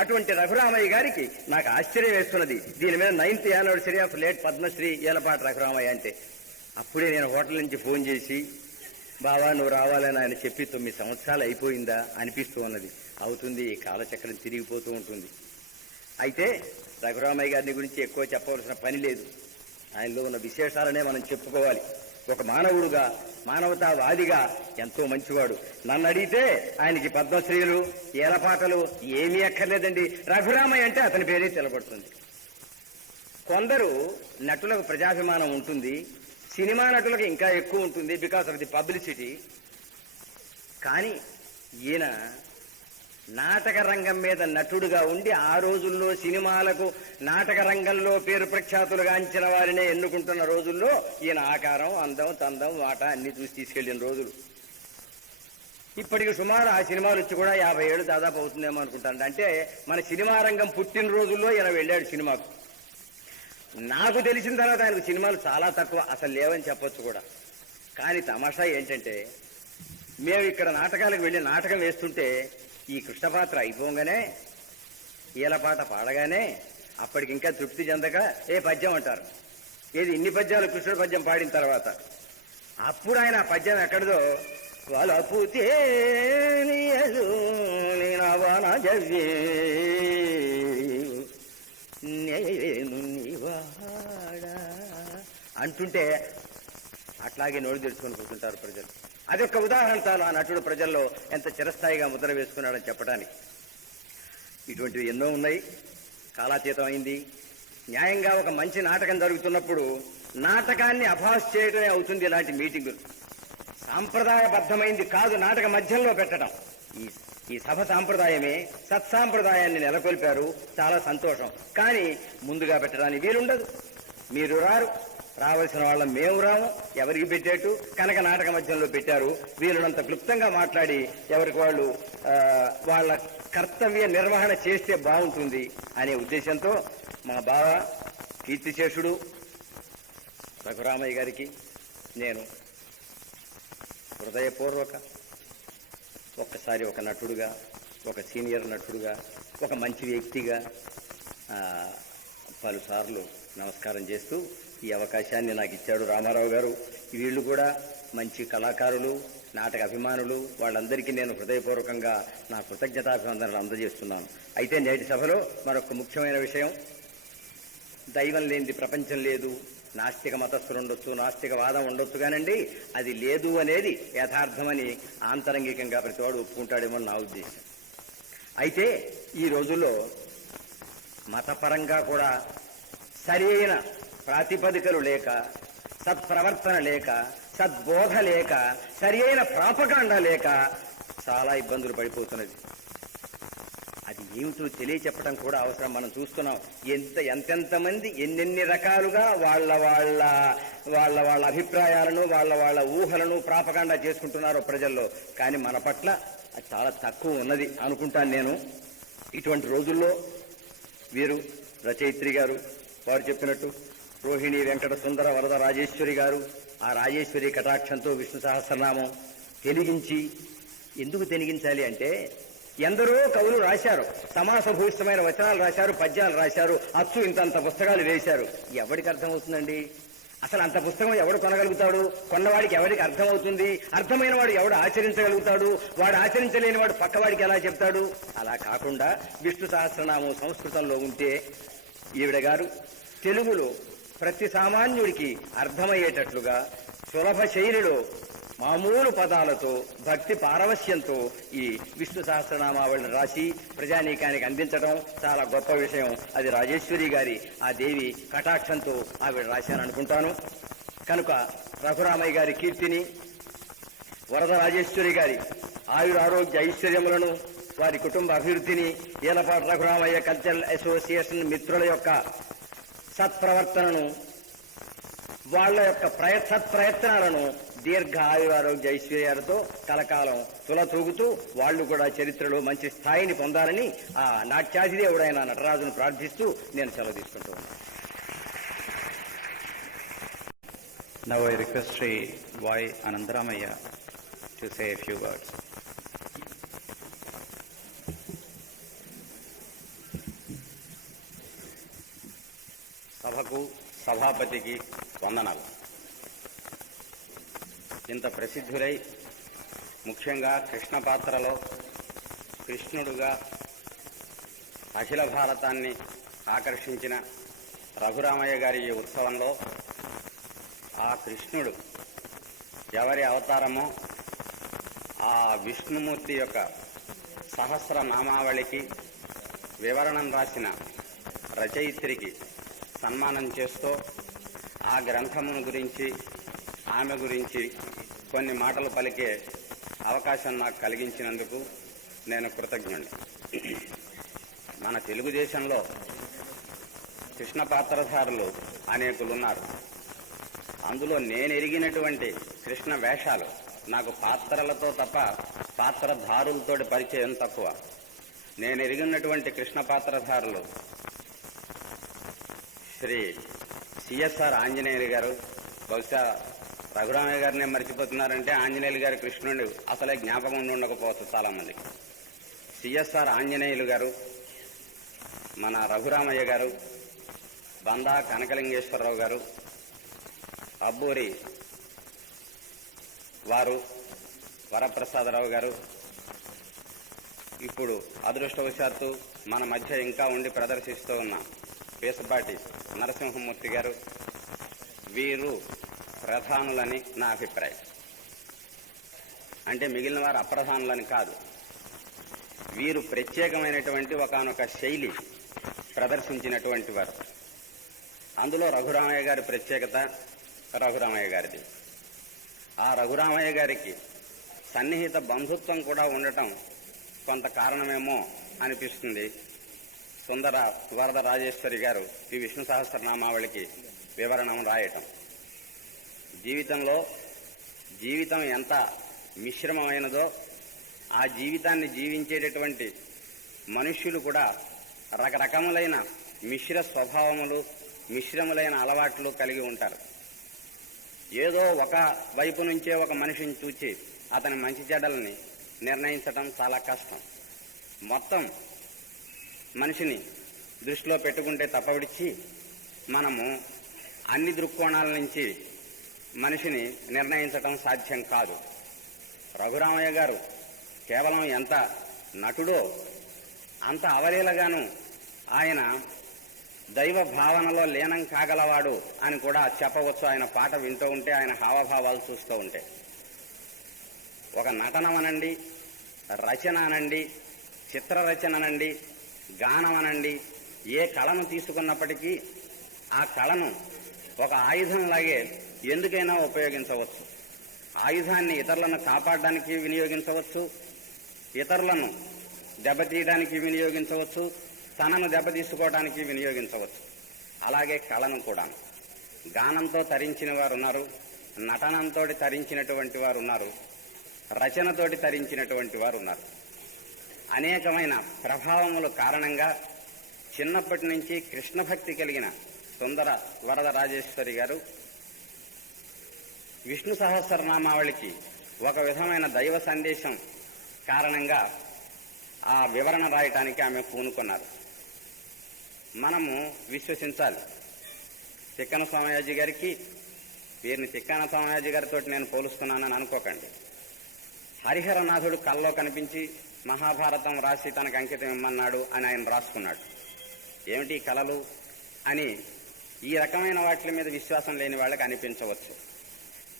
అటువంటి రఘురామయ్య గారికి నాకు ఆశ్చర్యం వేస్తున్నది. దీని మీద 9th anniversary of late Padmashri Elapati Raghuramayya అంటే అప్పుడే నేను హోటల్ నుంచి ఫోన్ చేసి, బావా నువ్వు రావాలని ఆయన చెప్పి 9 సంవత్సరాలు అయిపోయిందా అనిపిస్తూ ఉన్నది. అవుతుంది, కాలచక్రం తిరిగిపోతూ ఉంటుంది. అయితే రఘురామయ్య గారిని గురించి ఎక్కువ చెప్పవలసిన పని లేదు. ఆయనలో ఉన్న విశేషాలనే మనం చెప్పుకోవాలి. ఒక మానవుడుగా, మానవతావాదిగా ఎంతో మంచివాడు. నన్ను అడిగితే ఆయనకి పద్మశ్రీలు, ఏలపాటలు ఏమీ అక్కర్లేదండి. రఘురామయ్య అంటే అతని పేరే తెలబడుతుంది. కొందరు నటులకు ప్రజాభిమానం ఉంటుంది, సినిమా నటులకు ఇంకా ఎక్కువ ఉంటుంది బికాస్ ఆఫ్ ది పబ్లిసిటీ. కానీ ఈయన నాటక రంగం మీద నటుడుగా ఉండి ఆ రోజుల్లో సినిమాలకు నాటక రంగంలో పేరు ప్రఖ్యాతులుగాంచిన వారినే ఎన్నుకుంటున్న రోజుల్లో ఈయన ఆకారం, అందం, తందం, మాట అన్ని చూసి తీసుకెళ్లిన రోజులు. ఇప్పటికి సుమారు ఆ సినిమాలు వచ్చి కూడా 50 ఏళ్ళు దాదాపు అవుతుందేమో అనుకుంటాను. అంటే మన సినిమా రంగం పుట్టిన రోజుల్లో ఈయన వెళ్ళాడు సినిమాకు. నాకు తెలిసిన తర్వాత ఆయనకు సినిమాలు చాలా తక్కువ, అసలు లేవని చెప్పొచ్చు కూడా. కానీ తమాషా ఏంటంటే మేము ఇక్కడ నాటకాలకు వెళ్ళి నాటకం వేస్తుంటే ఈ కృష్ణపాత్ర అయిపోగానే, ఈలపాట పాడగానే అప్పటికి ఇంకా తృప్తి చెందక పద్యం అంటారు. ఏది ఇన్ని పద్యాలు కృష్ణుడు పద్యం పాడిన తర్వాత అప్పుడు ఆయన ఆ పద్యం ఎక్కడిదో, వలపుతే అంటుంటే అట్లాగే నోరు తెరుచుకొని కూర్చుంటారు ప్రజలు. అదొక ఉదాహరణ చాలు ఆ నటుడు ప్రజల్లో ఎంత చిరస్థాయిగా ముద్ర వేసుకున్నాడని చెప్పడానికి. ఇటువంటివి ఎన్నో ఉన్నాయి. కాలాతీతం అయింది. న్యాయంగా ఒక మంచి నాటకం జరుగుతున్నప్పుడు నాటకాన్ని అభాస్ చేయడమే అవుతుంది ఇలాంటి మీటింగులు. సాంప్రదాయబద్ధమైంది కాదు నాటక మధ్యంలో పెట్టడం. ఈ సభ సాంప్రదాయమే, సత్సాంప్రదాయాన్ని నెలకొల్పారు, చాలా సంతోషం. కానీ ముందుగా పెట్టడానికి వీలుండదు. మీరు రారు, రావాల్సిన వాళ్ళం మేము రాము, ఎవరికి పెట్టేట్టు కనుక నాటక మధ్యంలో పెట్టారు. వీలునంత క్లుప్తంగా మాట్లాడి ఎవరికి వాళ్ళు వాళ్ళ కర్తవ్య నిర్వహణ చేస్తే బాగుంటుంది అనే ఉద్దేశంతో మా బావ కీర్తిశేషుడు రఘురామయ్య గారికి నేను హృదయపూర్వక ఒక్కసారి ఒక నటుడుగా, ఒక సీనియర్ నటుడుగా, ఒక మంచి వ్యక్తిగా పలుసార్లు నమస్కారం చేస్తూ ఈ అవకాశాన్ని నాకు ఇచ్చాడు రామారావు గారు. వీళ్ళు కూడా మంచి కళాకారులు, నాటక అభిమానులు. వాళ్ళందరికీ నేను హృదయపూర్వకంగా నా కృతజ్ఞతాభివందనలు అందజేస్తున్నాను. అయితే నేటి సభలో మరొక ముఖ్యమైన విషయం, దైవం లేనిది ప్రపంచం లేదు, నాస్తిక మతస్థులు ఉండొచ్చు, నాస్తిక వాదం ఉండొచ్చు, కానండి అది లేదు అనేది యథార్థమని ఆంతరంగికంగా ప్రతివాడు ఒప్పుకుంటాడేమో నా ఉద్దేశం. అయితే ఈ రోజుల్లో మతపరంగా కూడా సరి అయిన ప్రాతిపదికలు లేక, సత్ప్రవర్తన లేక, సద్బోధ లేక, సరి అయిన ప్రాపగాండ లేక చాలా ఇబ్బందులు పడిపోతున్నది. అది ఏమిటో తెలియచెప్పడం కూడా అవసరం. మనం చూస్తున్నాం ఎంతెంతమంది ఎన్నెన్ని రకాలుగా వాళ్ళ వాళ్ళ వాళ్ళ వాళ్ళ అభిప్రాయాలను, వాళ్ళ వాళ్ళ ఊహలను ప్రాపగాండా చేసుకుంటున్నారో ప్రజల్లో. కానీ మన పట్ల అది చాలా తక్కువ ఉన్నది అనుకుంటాను నేను. ఇటువంటి రోజుల్లో వీరు రచయిత్రి గారు వారు చెప్పినట్టు రోహిణి వెంకట సుందర వరద రాజేశ్వరి గారు ఆ రాజేశ్వరి కటాక్షంతో విష్ణు సహస్రనామం తెలిగించి, ఎందుకు తెలిగించాలి అంటే ఎందరో కవులు రాశారు, సమాసభూయిష్టమైన వచనాలు రాశారు, పద్యాలు రాశారు, అచ్చు ఇంతంత పుస్తకాలు వేశారు. ఎవరికి అర్థమవుతుందండి? అసలు అంత పుస్తకం ఎవడు కొనగలుగుతాడు? కొన్నవాడికి ఎవరికి అర్థమవుతుంది? అర్థమైన వాడు ఎవడు ఆచరించగలుగుతాడు? వాడు ఆచరించలేని వాడు పక్కవాడికి ఎలా చెప్తాడు? అలా కాకుండా విష్ణు సహస్రనామం సంస్కృతంలో ఉంటే ఈవిడ గారు తెలుగులో ప్రతి సామాన్యుడికి అర్థమయ్యేటట్లుగా సులభ శైలిలో మామూలు పదాలతో భక్తి పారవశ్యంతో ఈ విష్ణు సహస్రనామావళిని రాసి ప్రజానీకానికి అందించడం చాలా గొప్ప విషయం. అది రాజేశ్వరి గారి ఆ దేవి కటాక్షంతో ఆవిడ రాశాననుకుంటాను. కనుక రఘురామయ్య గారి కీర్తిని, వరద రాజేశ్వరి గారి ఆయురారోగ్య ఐశ్వర్యములను, వారి కుటుంబ అభివృద్ధిని, ఈలపాటి రఘురామయ్య కల్చరల్ అసోసియేషన్ మిత్రుల యొక్క సత్ప్రవర్తనను, వాళ్ల యొక్క సత్ప్రయత్నాలను దీర్ఘ ఆయురారోగ్య ఐశ్వర్యాలతో కలకాలం తులతూగుతూ వాళ్ళు కూడా చరిత్రలో మంచి స్థాయిని పొందాలని ఆ నాట్యాధిదేవుడైన నటరాజును ప్రార్థిస్తూ నేను సెలవు తీసుకుంటూ ఉన్నాను. Now I request Sri Y. Anandaramaya to say a few words. సభకు, సభాపతికి వందనాలు. ఇంత ప్రసిద్ధులై ముఖ్యంగా కృష్ణ పాత్రలో కృష్ణుడుగా అఖిల భారతాన్ని ఆకర్షించిన రఘురామయ్య గారి ఈ ఉత్సవంలో ఆ కృష్ణుడు ఎవరి అవతారమో ఆ విష్ణుమూర్తి యొక్క సహస్రనామావళికి వివరణం రాసిన రచయిత్రికి సన్మానం చేస్తూ ఆ గ్రంథమును గురించి, ఆమె గురించి కొన్ని మాటలు పలికే అవకాశం నాకు కలిగించినందుకు నేను కృతజ్ఞుడిని. మన తెలుగుదేశంలో కృష్ణ పాత్రధారులు అనేకులున్నారు. అందులో నేను ఎరిగినటువంటి కృష్ణ వేషాలు, నాకు పాత్రలతో తప్ప పాత్రధారులతో పరిచయం తక్కువ. నేను ఎరిగినటువంటి కృష్ణ పాత్రధారులు శ్రీ సిఎస్ఆర్ ఆంజనేయులు గారు. బహుశా రఘురామయ్య గారిని మర్చిపోతున్నారంటే ఆంజనేయులు గారి కృష్ణుడు అసలే జ్ఞాపకం ఉండి ఉండకపోవచ్చు చాలా మందికి. సిఎస్ఆర్ ఆంజనేయులు గారు, మన రఘురామయ్య గారు, బందా కనకలింగేశ్వరరావు గారు, అబ్బూరి వారు, వరప్రసాదరావు గారు, ఇప్పుడు అదృష్టవశాత్తు మన మధ్య ఇంకా ఉండి ప్రదర్శిస్తూ ఉన్న పేసపాటి నరసింహమూర్తి గారు, వీరు ప్రధానులని నా అభిప్రాయం. అంటే మిగిలిన వారు అప్రధానులని కాదు, వీరు ప్రత్యేకమైనటువంటి ఒకానొక శైలి ప్రదర్శించినటువంటి వారు. అందులో రఘురామయ్య గారి ప్రత్యేకత రఘురామయ్య గారిది. ఆ రఘురామయ్య గారికి సన్నిహిత బంధుత్వం కూడా ఉండటం కొంత కారణమేమో అనిపిస్తుంది. సుందర వరద రాజేశ్వరి గారు ఈ విష్ణు సహస్రనామావళికి వివరణం రాయటం. జీవితం ఎంత మిశ్రమమైనదో ఆ జీవితాన్ని జీవించేటటువంటి మనుష్యులు కూడా రకరకములైన మిశ్ర స్వభావములు, మిశ్రములైన అలవాట్లు కలిగి ఉంటారు. ఏదో ఒక వైపు నుంచే ఒక మనిషిని చూచి అతని మంచి చెడ్డలని నిర్ణయించటం చాలా కష్టం. మొత్తం మనిషిని దృష్టిలో పెట్టుకుంటే తప్పవిడిచి మనము అన్ని దృక్కోణాల నుంచి మనిషిని నిర్ణయించటం సాధ్యం కాదు. రఘురామయ్య గారు కేవలం ఎంత నటుడో అంత అవలీలగాను ఆయన దైవ భావనలో లీనం కాగలవాడు అని కూడా చెప్పవచ్చు. ఆయన పాట వింటూ ఉంటే, ఆయన హావభావాలు చూస్తూ ఉంటే. ఒక నటనమనండి, రచన అనండి, చిత్రరచన అనండి, గానం అనండి, ఏ కళను తీసుకున్నప్పటికీ ఆ కళను ఒక ఆయుధంలాగే ఎందుకైనా ఉపయోగించవచ్చు. ఆయుధాన్ని ఇతరులను కాపాడడానికి వినియోగించవచ్చు, ఇతరులను దెబ్బతీయడానికి వినియోగించవచ్చు, తనను దెబ్బతీసుకోవడానికి వినియోగించవచ్చు. అలాగే కళను కూడా గానంతో తరించిన వారు ఉన్నారు, నటనంతో తరించినటువంటి వారు ఉన్నారు, రచనతోటి తరించినటువంటి వారు ఉన్నారు. అనేకమైన ప్రభావముల కారణంగా చిన్నప్పటి నుంచి కృష్ణభక్తి కలిగిన సుందర వరద రాజేశ్వరి గారు విష్ణు సహస్రనామావళికి ఒక విధమైన దైవ సందేశం కారణంగా ఆ వివరణ రాయటానికి ఆమె పూనుకున్నారు. మనము విశ్వసించాలి. తిక్కన స్వామయాజీ గారికి, వీరిని తిక్కన స్వామయాజీ గారితో నేను పోలుస్తున్నానని అనుకోకండి. హరిహరనాథుడు కల్లో కనిపించి మహాభారతం రాసి తనకు అంకితం ఇమ్మన్నాడు అని ఆయన రాసుకున్నాడు. ఏమిటి కలలు అని ఈ రకమైన వాటి మీద విశ్వాసం లేని వాళ్ళకి అనిపించవచ్చు.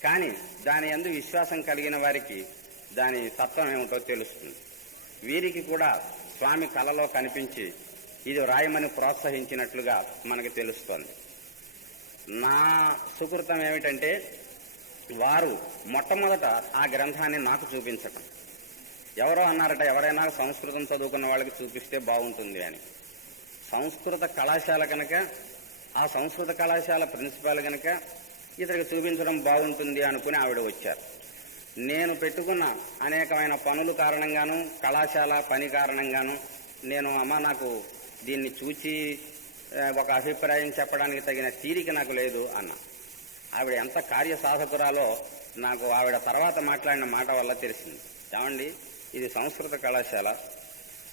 కానీ దాని యందు విశ్వాసం కలిగిన వారికి దాని తత్వం ఏమిటో తెలుస్తుంది. వీరికి కూడా స్వామి కలలో కనిపించి ఇది రాయమని ప్రోత్సహించినట్లుగా మనకు తెలుస్తోంది. నా సుకృతం ఏమిటంటే వారు మొట్టమొదట ఆ గ్రంథాన్ని నాకు చూపించటం. ఎవరో అన్నారట, ఎవరైనా సంస్కృతం చదువుకున్న వాళ్ళకి చూపిస్తే బాగుంటుంది అని. సంస్కృత కళాశాల కనుక, ఆ సంస్కృత కళాశాల ప్రిన్సిపాల్ కనుక ఇతరికి చూపించడం బాగుంటుంది అనుకుని ఆవిడ వచ్చారు. నేను పెట్టుకున్న అనేకమైన పనుల కారణంగాను, కళాశాల పని కారణంగాను అమ్మ నాకు దీన్ని చూచి ఒక అభిప్రాయం చెప్పడానికి తగిన తీరిక నాకు లేదు అన్న. ఆవిడ ఎంత కార్యసాధకురాలో నాకు ఆవిడ తర్వాత మాట్లాడిన మాట వల్ల తెలిసింది. ఏమండి, ఇది సంస్కృత కళాశాల,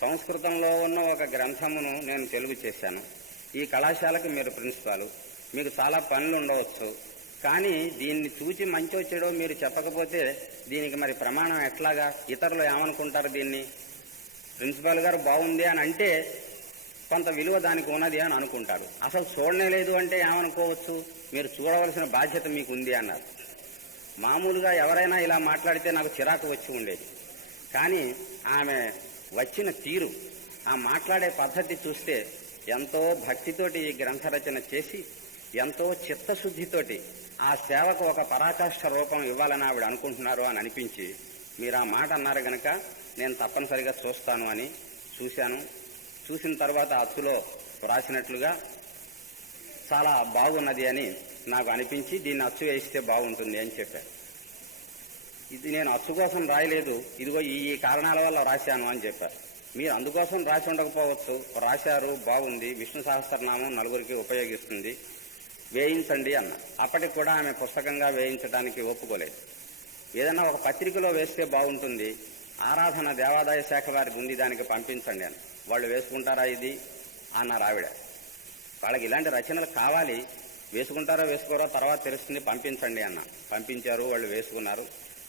సంస్కృతంలో ఉన్న ఒక గ్రంథమును నేను తెలుగు చేశాను. ఈ కళాశాలకు మీరు ప్రిన్సిపాలు, మీకు చాలా పనులు ఉండవచ్చు, కానీ దీన్ని చూచి మంచో చెడో మీరు చెప్పకపోతే దీనికి మరి ప్రమాణం ఎట్లాగా? ఇతరులు ఏమనుకుంటారు? దీన్ని ప్రిన్సిపాల్ గారు బాగుంది అని అంటే కొంత విలువ దానికి ఉన్నది అని అనుకుంటారు. అసలు చూడనే లేదు అంటే ఏమనుకోవచ్చు? మీరు చూడవలసిన బాధ్యత మీకు ఉంది అన్నారు. మామూలుగా ఎవరైనా ఇలా మాట్లాడితే నాకు చిరాకు వచ్చి ఉండేది. కానీ ఆమె వచ్చిన తీరు, ఆ మాట్లాడే పద్ధతి చూస్తే ఎంతో భక్తితోటి ఈ గ్రంథ రచన చేసి, ఎంతో చిత్తశుద్ధితోటి ఆ సేవకు ఒక పరాకాష్ఠ రూపం ఇవ్వాలని ఆవిడ అనుకుంటున్నారు అని అనిపించి, మీరు ఆ మాట అన్నారు గనక నేను తప్పనిసరిగా చూస్తాను అని చూశాను. చూసిన తర్వాత అచ్చులో రాసినట్లుగా చాలా బాగున్నది అని నాకు అనిపించి దీన్ని అచ్చు వేయిస్తే బాగుంటుంది అని చెప్పారు. ఇది నేను అచ్చు కోసం రాయలేదు, ఇదిగో ఈ కారణాల వల్ల రాశాను అని చెప్పారు. మీరు అందుకోసం రాసి ఉండకపోవచ్చు, రాశారు, బాగుంది, విష్ణు సహస్రనామం నలుగురికి ఉపయోగిస్తుంది, వేయించండి అన్న. అప్పటికి కూడా ఆమె పుస్తకంగా వేయించడానికి ఒప్పుకోలేదు. ఏదన్నా ఒక పత్రికలో వేస్తే బాగుంటుంది, ఆరాధన దేవాదాయ శాఖ వారికి ఉంది, దానికి పంపించండి అని. వాళ్ళు వేసుకుంటారా ఇది అన్నారు ఆవిడ. వాళ్ళకి ఇలాంటి రచనలు కావాలి, వేసుకుంటారో వేసుకోరో తర్వాత తెలుస్తుంది, పంపించండి అన్న. పంపించారు, వాళ్ళు వేసుకున్నారు.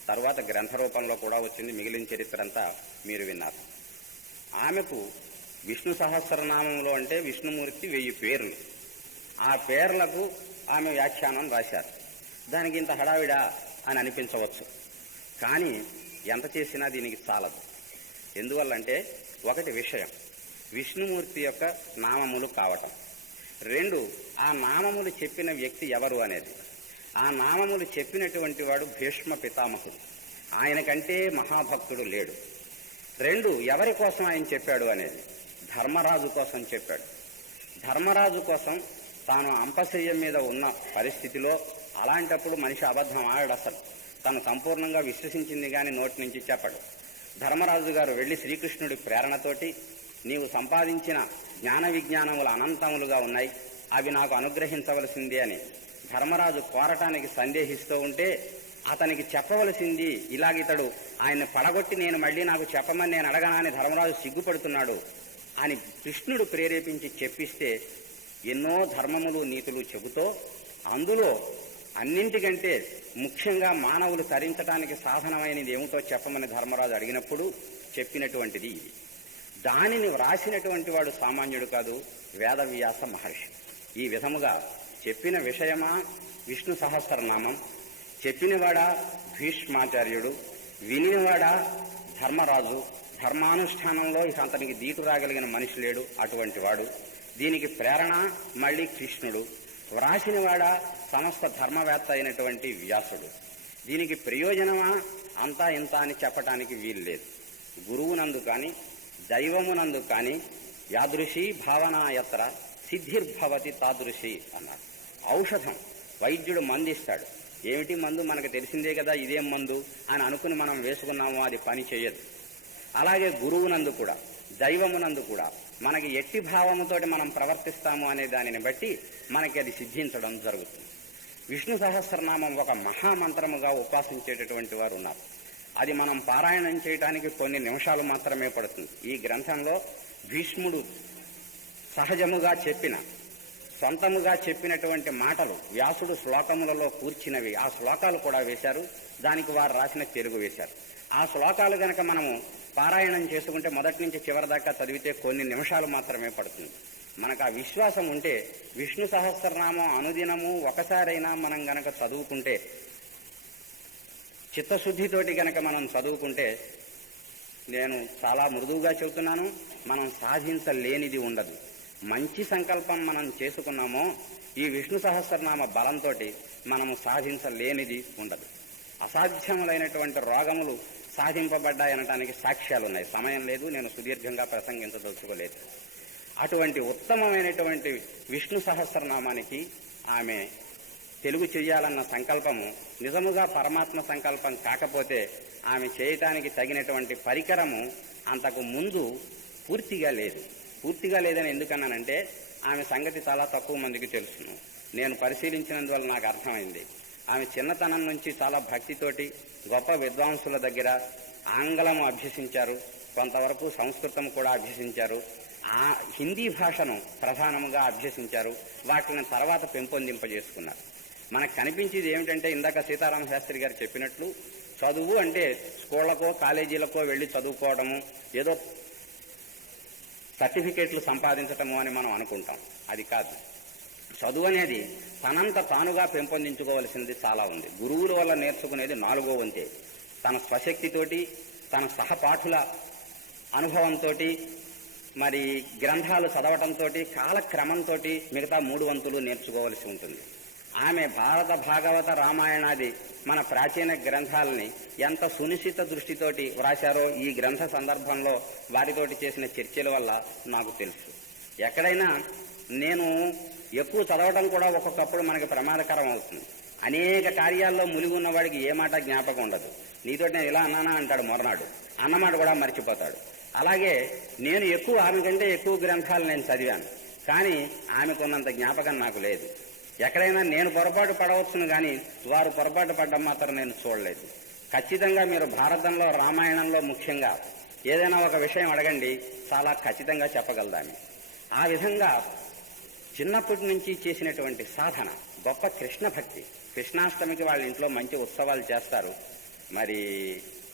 తర్వాత గ్రంథ రూపంలో కూడా వచ్చింది. మిగిలిన చరిత్ర అంతా మీరు విన్నారు. ఆమెకు విష్ణు సహస్రనామంలో అంటే విష్ణుమూర్తి 1000 పేర్లు, ఆ పేర్లకు ఆమె వ్యాఖ్యానం రాశారు. దానికి ఇంత హడావిడా అని అనిపించవచ్చు, కానీ ఎంత చేసినా దీనికి చాలదు. ఎందువల్లంటే ఒకటి విషయం, విష్ణుమూర్తి యొక్క నామములు కావటం. 2, ఆ నామములు చెప్పిన వ్యక్తి ఎవరు అనేది. ఆ నామములు చెప్పినటువంటి వాడు భీష్మ పితామహుడు. ఆయన కంటే మహాభక్తుడు లేడు. 2, ఎవరి కోసం ఆయన చెప్పాడు అనేది. ధర్మరాజు కోసం చెప్పాడు. ధర్మరాజు కోసం తాను అంపశయ్యం మీద ఉన్న పరిస్థితిలో, అలాంటప్పుడు మనిషి అబద్ధం ఆడాడు. అసలు తను సంపూర్ణంగా విశ్వసించింది కానీ నోటి నుంచి చెప్పడు. ధర్మరాజు గారు వెళ్లి శ్రీకృష్ణుడి ప్రేరణతోటి, నీవు సంపాదించిన జ్ఞాన విజ్ఞానములు అనంతములుగా ఉన్నాయి, అవి నాకు అనుగ్రహించవలసింది అని ధర్మరాజు కోరటానికి సందేహిస్తూ ఉంటే, అతనికి చెప్పవలసింది ఇలాగితడు ఆయన్ని పడగొట్టి నేను మళ్ళీ నాకు చెప్పమని నేను అడగనాని ధర్మరాజు సిగ్గుపడుతున్నాడు అని కృష్ణుడు ప్రేరేపించి చెప్పిస్తే, ఎన్నో ధర్మములు నీతులు చెబుతూ అందులో అన్నింటికంటే ముఖ్యంగా మానవులు తరించడానికి సాధనమైనది ఏమిటో చెప్పమని ధర్మరాజు అడిగినప్పుడు చెప్పినటువంటిది ఇది. దానిని వ్రాసినటువంటి వాడు సామాన్యుడు కాదు, వేదవ్యాస మహర్షి. ఈ విధముగా చెప్పిన విషయమా విష్ణు సహస్రనామం, చెప్పినవాడా భీష్మాచార్యుడు, వినినవాడా ధర్మరాజు. ధర్మానుష్ఠానంలో ఇక అతనికి దీటు రాగలిగిన మనిషి లేడు, అటువంటి వాడు. దీనికి ప్రేరణ మళ్ళీ కృష్ణుడు. వ్రాసినవాడా సమస్త ధర్మవేత్త అయినటువంటి వ్యాసుడు. దీనికి ప్రయోజనమా అంతా ఇంత అని చెప్పటానికి వీల్లేదు. గురువునందు కానీ దైవమునందు కానీ యాదృశీ భావనాయత్ర సిద్ధిర్భవతి తాదృశి అన్నారు. ఔషధం, వైద్యుడు మందు ఇస్తాడు. ఏమిటి మందు, మనకు తెలిసిందే కదా, ఇదేం మందు అని అనుకుని మనం వేసుకున్నామో అది పని చేయదు. అలాగే గురువునందు కూడా దైవమునందు కూడా మనకి ఎట్టి భావముతోటి మనం ప్రవర్తిస్తాము అనే దానిని బట్టి మనకి అది సిద్ధించడం జరుగుతుంది. విష్ణు సహస్రనామం ఒక మహామంత్రముగా ఉపాసించేటటువంటి వారు ఉన్నారు. అది మనం పారాయణం చేయడానికి కొన్ని నిమిషాలు మాత్రమే పడుతుంది. ఈ గ్రంథంలో భీష్ముడు సహజముగా చెప్పిన, సొంతముగా చెప్పినటువంటి మాటలు వ్యాసుడు శ్లోకములలో కూర్చినవి. ఆ శ్లోకాలు కూడా వేశారు, దానికి వారు రాసిన తెలుగు వేశారు. ఆ శ్లోకాలు గనక మనము పారాయణం చేసుకుంటే మొదటి నుంచి చివరి దాకా చదివితే కొన్ని నిమిషాలు మాత్రమే పడుతుంది. మనకు ఆ విశ్వాసం ఉంటే విష్ణు సహస్రనామం అనుదినము ఒకసారైనా మనం గనక చదువుకుంటే, చిత్తశుద్ధితోటి గనక మనం చదువుకుంటే, నేను చాలా మృదువుగా చెబుతున్నాను, మనం సాధించలేనిది ఉండదు. మంచి సంకల్పం మనం చేసుకున్నామో ఈ విష్ణు సహస్రనామ బలంతో మనము సాధించలేనిది ఉండదు. అసాధ్యములైనటువంటి రోగములు సాధింపబడ్డాయనటానికి సాక్ష్యాలున్నాయి. సమయం లేదు, నేను సుదీర్ఘంగా ప్రసంగించదలుచుకోలేదు. అటువంటి ఉత్తమమైనటువంటి విష్ణు సహస్రనామానికి ఆమె తెలుగు చెయ్యాలన్న సంకల్పము నిజముగా పరమాత్మ సంకల్పం కాకపోతే ఆమె చేయటానికి తగినటువంటి పరికరము అంతకు ముందు పూర్తిగా లేదు. పూర్తిగా లేదని ఎందుకన్నానంటే ఆమె సంగతి చాలా తక్కువ మందికి తెలుసును. నేను పరిశీలించినందువల్ల నాకు అర్థమైంది. ఆమె చిన్నతనం నుంచి చాలా భక్తితోటి గొప్ప విద్వాంసుల దగ్గర ఆంగ్లము అభ్యసించారు, కొంతవరకు సంస్కృతం కూడా అభ్యసించారు, ఆ హిందీ భాషను ప్రధానముగా అభ్యసించారు. వాటిని తర్వాత పెంపొందింపజేసుకున్నారు. మనకు కనిపించేది ఏమిటంటే, ఇందాక సీతారామ శాస్త్రి గారు చెప్పినట్లు చదువు అంటే స్కూళ్లకో కాలేజీలకో వెళ్లి చదువుకోవడము, ఏదో సర్టిఫికేట్లు సంపాదించటము అని మనం అనుకుంటాం. అది కాదు. చదువు అనేది తనంత తానుగా పెంపొందించుకోవలసింది చాలా ఉంది. గురువుల వల్ల నేర్చుకునేది 4వ వంతే. తన స్వశక్తితోటి, తన సహపాఠుల అనుభవంతో, మరి గ్రంథాలు చదవటంతో, కాలక్రమంతో మిగతా 3 వంతులు నేర్చుకోవలసి ఉంటుంది. ఆమె భారత భాగవత రామాయణాది మన ప్రాచీన గ్రంథాలని ఎంత సునిశ్చిత దృష్టితోటి వ్రాశారో ఈ గ్రంథ సందర్భంలో వారితోటి చేసిన చర్చల వల్ల నాకు తెలుసు. ఎక్కడైనా నేను ఎక్కువ చదవడం కూడా ఒక్కొక్కప్పుడు మనకి ప్రమాదకరం అవుతుంది. అనేక కార్యాల్లో మునిగి ఉన్నవాడికి ఏ మాట జ్ఞాపకం ఉండదు. నీతో నేను ఇలా అన్నానా అంటాడు, మొరనాడు అన్నమాట కూడా మర్చిపోతాడు. అలాగే నేను ఆమె కంటే ఎక్కువ గ్రంథాలు నేను చదివాను, కానీ ఆమెకున్నంత జ్ఞాపకం నాకు లేదు. ఎక్కడైనా నేను పొరపాటు పడవచ్చును కానీ వారు పొరపాటు పడ్డం మాత్రం నేను చూడలేదు. ఖచ్చితంగా మీరు భారతంలో రామాయణంలో ముఖ్యంగా ఏదైనా ఒక విషయం అడగండి, చాలా ఖచ్చితంగా చెప్పగలదాన్ని. ఆ విధంగా చిన్నప్పటి నుంచి చేసినటువంటి సాధన గొప్ప కృష్ణ భక్తి. కృష్ణాష్టమికి వాళ్ళ ఇంట్లో మంచి ఉత్సవాలు చేస్తారు. మరి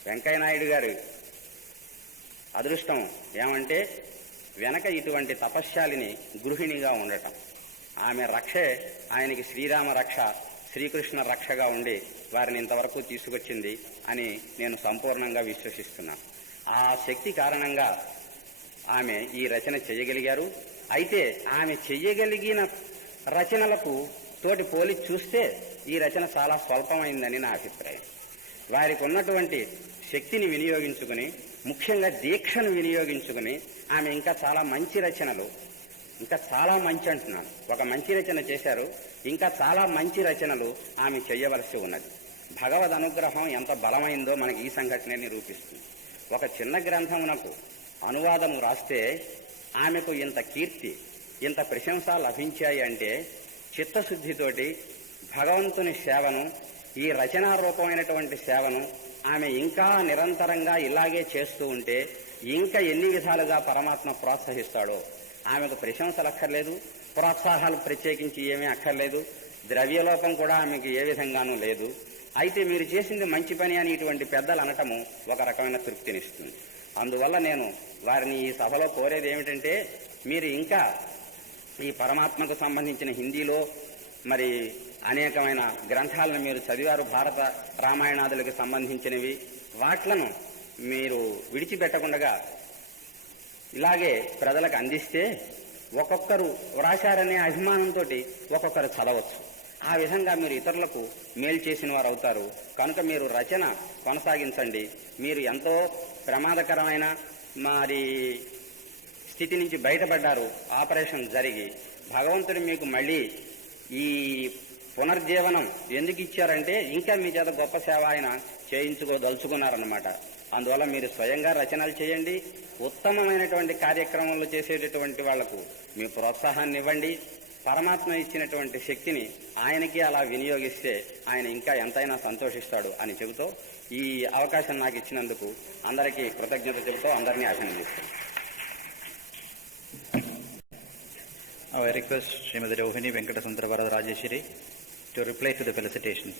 వెంకయ్యనాయుడు గారు అదృష్టం ఏమంటే వెనక ఇటువంటి తపశ్శాలిని గృహిణిగా ఉండటం. ఆమె రక్షే ఆయనకి శ్రీరామ రక్ష, శ్రీకృష్ణ రక్షగా ఉండి వారిని ఇంతవరకు తీసుకొచ్చింది అని నేను సంపూర్ణంగా విశ్వసిస్తున్నాను. ఆ శక్తి కారణంగా ఆమె ఈ రచన చేయగలిగారు. అయితే ఆమె చెయ్యగలిగిన రచనలకు తోటి పోలి చూస్తే ఈ రచన చాలా స్వల్పమైందని నా అభిప్రాయం. వారికి ఉన్నటువంటి శక్తిని వినియోగించుకుని, ముఖ్యంగా దీక్షను వినియోగించుకుని ఆమె ఇంకా చాలా మంచి రచనలు, ఇంకా చాలా మంచి అంటున్నాను, ఒక మంచి రచన చేశారు, ఇంకా చాలా మంచి రచనలు ఆమె చేయవలసి ఉన్నది. భగవద్ అనుగ్రహం ఎంత బలమైందో మనకి ఈ సంఘటన నిరూపిస్తుంది. ఒక చిన్న గ్రంథమునకు అనువాదము రాస్తే ఆమెకు ఇంత కీర్తి, ఇంత ప్రశంస లభించాయి అంటే చిత్తశుద్ధితోటి భగవంతుని సేవను, ఈ రచనా రూపమైనటువంటి సేవను ఆమె ఇంకా నిరంతరంగా ఇలాగే చేస్తూ ఉంటే ఇంకా ఎన్ని విధాలుగా పరమాత్మ ప్రోత్సహిస్తాడో. ఆమెకు ప్రశంసలు అక్కర్లేదు, ప్రోత్సాహాలు ప్రత్యేకించి ఏమీ అక్కర్లేదు, ద్రవ్యలోపం కూడా ఆమెకి ఏ విధంగానూ లేదు. అయితే మీరు చేసింది మంచి పని అని ఇటువంటి పెద్దలు అనటము ఒక రకమైన తృప్తినిస్తుంది. అందువల్ల నేను వారిని ఈ సభలో కోరేది ఏమిటంటే, మీరు ఇంకా ఈ పరమాత్మకు సంబంధించిన హిందీలో మరి అనేకమైన గ్రంథాలను మీరు చదివారు, భారత రామాయణాదులకు సంబంధించినవి. వాట్లను మీరు విడిచిపెట్టకుండా ఇలాగే ప్రజలకు అందిస్తే ఒక్కొక్కరు వ్రాశారనే అభిమానంతో ఒక్కొక్కరు చదవచ్చు. ఆ విధంగా మీరు ఇతరులకు మేలు చేసిన వారు అవుతారు. కనుక మీరు రచన కొనసాగించండి. మీరు ఎంతో ప్రమాదకరమైన మరి స్థితి నుంచి బయటపడ్డారు, ఆపరేషన్ జరిగి. భగవంతుడు మీకు మళ్ళీ ఈ పునర్జీవనం ఎందుకు ఇచ్చారంటే ఇంకా మీ చేత గొప్ప సేవ ఆయన చేయించుకోదలుచుకున్నారన్నమాట. అందువల్ల మీరు స్వయంగా రచనలు చేయండి, ఉత్తమమైనటువంటి కార్యక్రమాలు చేసేటటువంటి వాళ్లకు మీ ప్రోత్సాహాన్ని ఇవ్వండి. పరమాత్మ ఇచ్చినటువంటి శక్తిని ఆయనకి అలా వినియోగిస్తే ఆయన ఇంకా ఎంతైనా సంతోషిస్తాడు అని చెబుతూ ఈ అవకాశం నాకు ఇచ్చినందుకు అందరికీ కృతజ్ఞత చెబుతూ అందరినీ అభినందిస్తాను. I request Srimati Rohini Venkata Sundara Varada Rajeshwari to reply to the felicitations.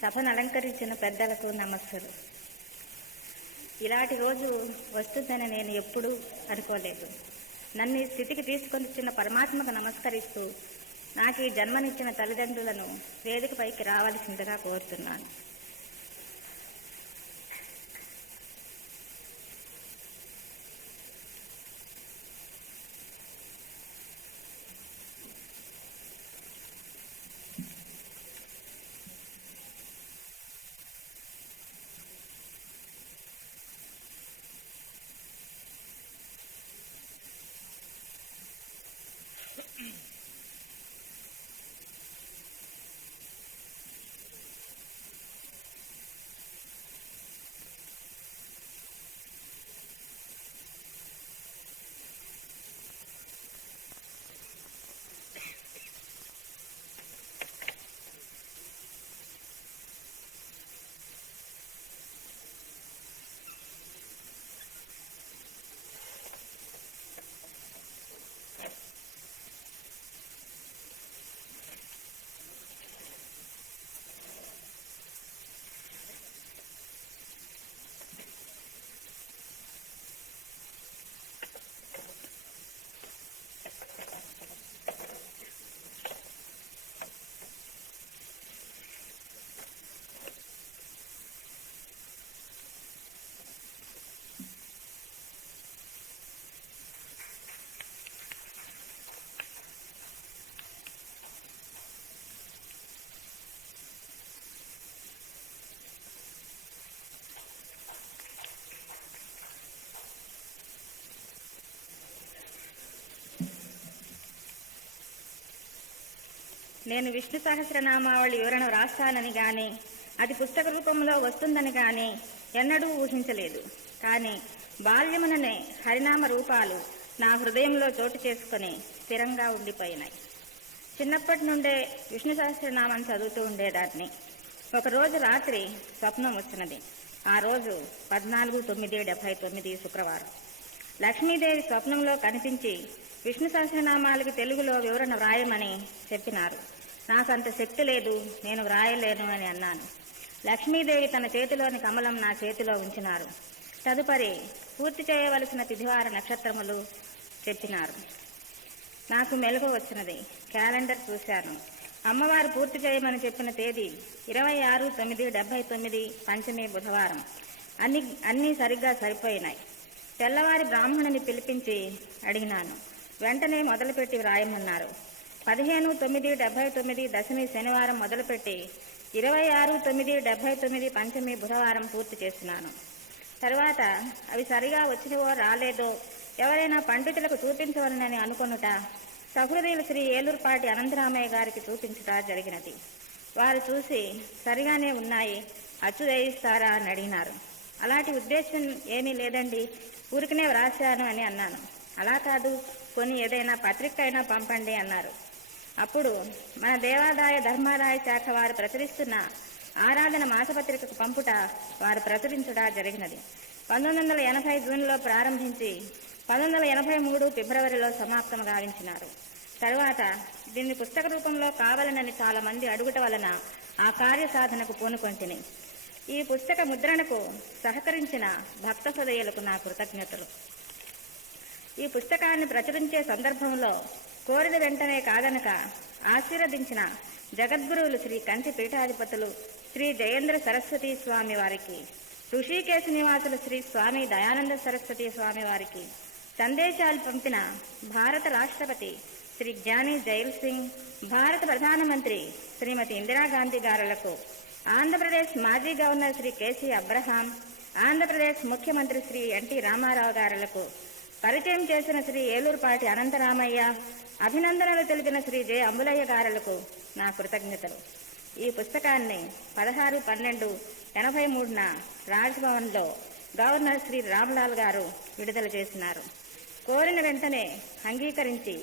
సభను అలంకరించిన పెద్దలకు నమస్కారం. ఇలాంటి రోజు వస్తుందని నేను ఎప్పుడూ అనుకోలేదు. నన్ను ఈ స్థితికి తీసుకొని వచ్చిన పరమాత్మకు నమస్కరిస్తూ నాకు ఈ జన్మనిచ్చిన తల్లిదండ్రులను వేదికపైకి రావాల్సిందిగా కోరుతున్నాను. నేను విష్ణు సహస్రనామావళి వివరణ రాస్తానని గాని అది పుస్తక రూపంలో వస్తుందని గాని ఎన్నడూ ఊహించలేదు. కానీ బాల్యముననే హరినామ రూపాలు నా హృదయంలో చోటు చేసుకుని స్థిరంగా ఉండిపోయినాయి. చిన్నప్పటి నుండే విష్ణు సహస్రనామం చదువుతూ ఉండేదాన్ని. ఒకరోజు రాత్రి స్వప్నం వచ్చినది. ఆ రోజు 14/9/79 శుక్రవారం. లక్ష్మీదేవి స్వప్నంలో కనిపించి విష్ణు సహస్రనామాలకి తెలుగులో వివరణ వ్రాయమని చెప్పినారు. నాకంత శక్తి లేదు, నేను వ్రాయలేను అని అన్నాను. లక్ష్మీదేవి తన చేతిలోని కమలం నా చేతిలో ఉంచినారు. తదుపరి పూర్తి చేయవలసిన తిథివార నక్షత్రములు చెప్పినారు. నాకు మెలకు వచ్చినది. క్యాలెండర్ చూశాను. అమ్మవారు పూర్తి చేయమని చెప్పిన తేదీ 26/9/79 పంచమి బుధవారం. అన్నీ సరిగ్గా సరిపోయినాయి. తెల్లవారి బ్రాహ్మణుని పిలిపించి అడిగినాను. వెంటనే మొదలుపెట్టి వ్రాయమన్నారు. 15/9/79 దశమి శనివారం మొదలుపెట్టి 26/9/79 పంచమి బుధవారం పూర్తి చేస్తున్నాను. తరువాత అవి సరిగా వచ్చినవో రాలేదో ఎవరైనా పండితులకు చూపించవలనని అనుకొనుట సహృదయులు శ్రీ ఏలూరుపాటి అనంతరామయ్య గారికి చూపించుట జరిగినది. వారు చూసి సరిగానే ఉన్నాయి, అచ్చు వేయిస్తారా అని అడిగినారు. అలాంటి ఉద్దేశం ఏమీ లేదండి, ఊరికనే వ్రాశాను అని అన్నాను. అలా కాదు, కొన్ని ఏదైనా పత్రిక అయినా పంపండి అన్నారు. అప్పుడు మన దేవాదాయ ధర్మాదాయ శాఖ వారు ప్రచురిస్తున్న ఆరాధన మాసపత్రికకు పంపుట, వారు ప్రచురించుట జరిగినది. 1980 జూన్లో ప్రారంభించి 1983 ఫిబ్రవరిలో సమాప్తం గావించినారు. తరువాత దీన్ని పుస్తక రూపంలో కావాలనని చాలా మంది అడుగుట వలన ఆ కార్యసాధనకు పూనుకొంటిని. ఈ పుస్తక ముద్రణకు సహకరించిన భక్త హృదయులకు నా కృతజ్ఞతలు. ఈ పుస్తకాన్ని ప్రచురించే సందర్భంలో కోరిన వెంటనే కాదనక ఆశీర్వదించిన జగద్గురువులు శ్రీ కంచి పీఠాధిపతులు శ్రీ జయేంద్ర సరస్వతి స్వామి వారికి, ఋషికేశ నివాసులు శ్రీ స్వామి దయానంద సరస్వతి స్వామి వారికి, సందేశాలు పంపిన భారత రాష్ట్రపతి శ్రీ జ్ఞాని జైల్ సింగ్, భారత ప్రధానమంత్రి శ్రీమతి ఇందిరాగాంధీ గారులకు, ఆంధ్రప్రదేశ్ మాజీ గవర్నర్ శ్రీ కేసీ అబ్రహాం, ఆంధ్రప్రదేశ్ ముఖ్యమంత్రి శ్రీ ఎన్టీ రామారావు గారులకు, పరిచయం చేసిన శ్రీ ఏలూరుపాటి అనంతరామయ్య, అభినందనలు తెలిపిన శ్రీ జె అంబులయ్య గారులకు నా కృతజ్ఞతలు. ఈ పుస్తకాన్ని 16/12/83న రాజ్భవన్లో గవర్నర్ శ్రీ రామ్లాల్ గారు విడుదల చేసినారు. కోరిన వెంటనే అంగీకరించి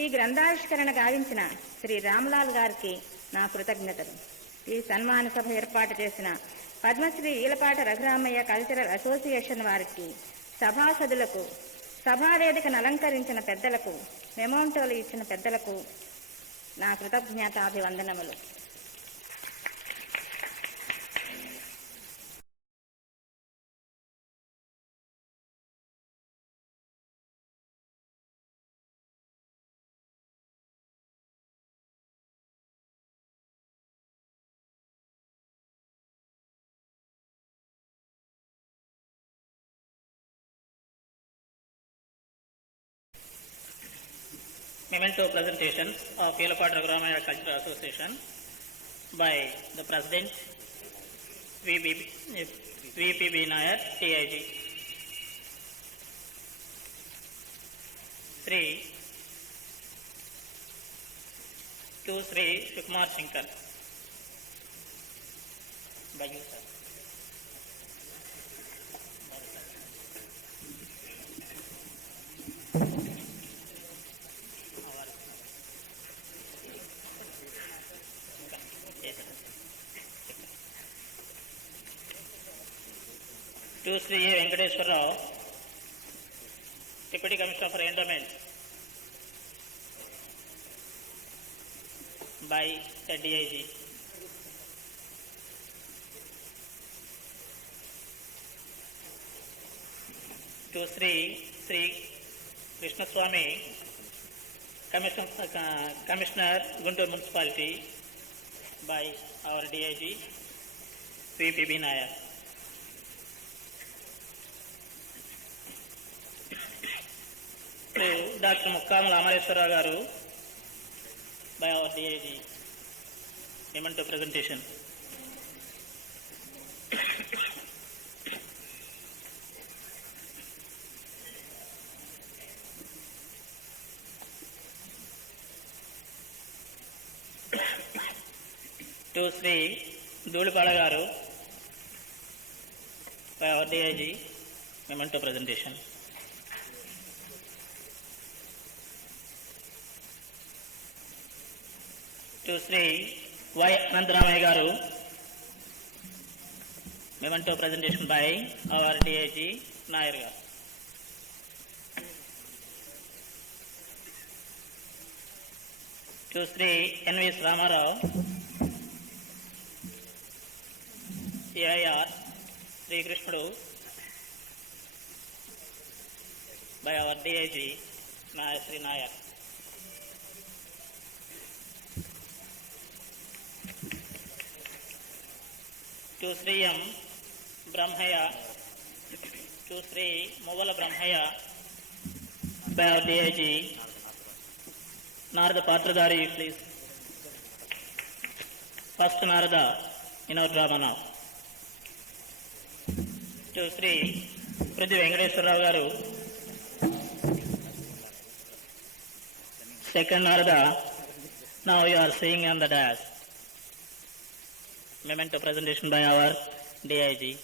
ఈ గ్రంథావిష్కరణ గావించిన శ్రీ రామ్లాల్ గారికి నా కృతజ్ఞతలు. ఈ సన్మాన సభ ఏర్పాటు చేసిన పద్మశ్రీ ఈలపాట రఘురామయ్య కల్చరల్ అసోసియేషన్ వారికి, సభాసదులకు, సభావేదికను అలంకరించిన పెద్దలకు, మెమోంటోలు ఇచ్చిన పెద్దలకు నా కృతజ్ఞతాభివందనములు. Memento presentations of Yelapat Raghuramaya Cultural Association by the President VPB Nair, TIG. To Sri Shivkumar Shankar. By you, sir. To Sri A. Venkateswar Rao, Deputy Commissioner for Endowments, by the DIG. To Sri Krishna Swami, Commissioner Guntur Municipality, by our DIG, VPB Nair. To Dr. Mukkamal Amareshwara Garu, by our DIG, memento presentation. To Sri Dulipala Garu, by our DIG, memento presentation. To Sri Y. Anandaramaya Garu, memento presentation by our DIG Nair Garu. to Sri N.V. Ramarao, CIR, Sri Krishnudu, by our DIG, Sri Nayak. To Sri M. Brahmaya, to Sri Muvala Brahmaya, by our DIG, Narada Patradari, please. First Narada in our drama now. To Sri Prithvi Venkateswara Rao Garu, second Narada, now you are seeing on the dash. Memento presentation by our DIG.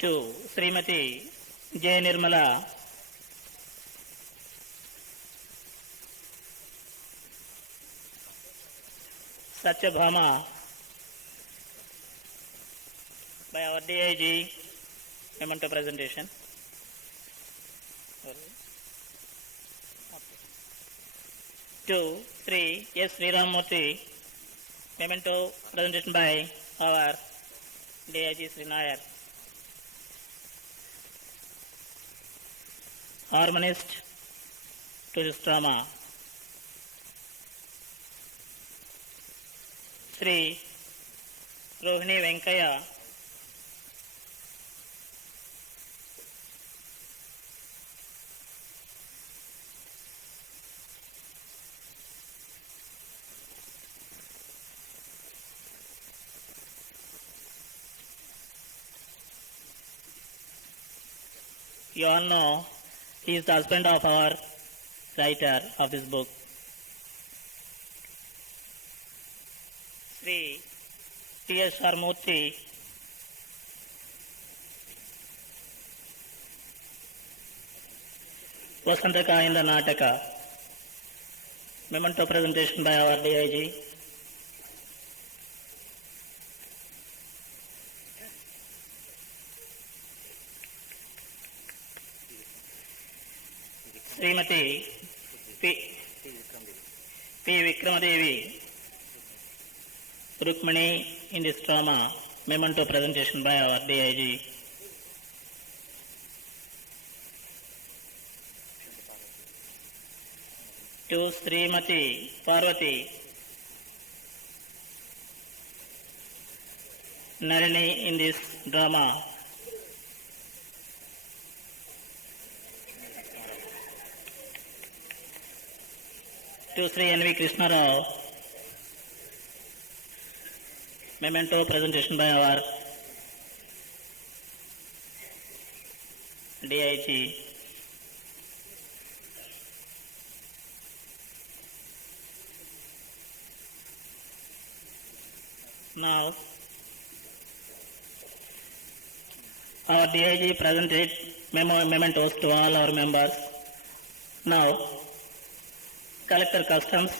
To Srimati J. Nirmala, Satyabhama, by our DIG, memento presentation. To Sri S. Sriramurthy, memento presentation by our DIG Sri Nayak. Harmonist to this drama, Sri Rohini Venkaya, you all know he is the husband of our writer of this book. Sri T.S.R. Murthy, Vasantaka in the Nataka, memento presentation by our DIG. Srimati P. Vikramadevi, Rukmani in this drama, memento presentation by our DIG. To Srimati Parvati, Narini in this drama. To Sri N.V. Krishna Rao, memento presentation by our DIG. Now, our DIG presented mementos to all our members. Now, Collector Customs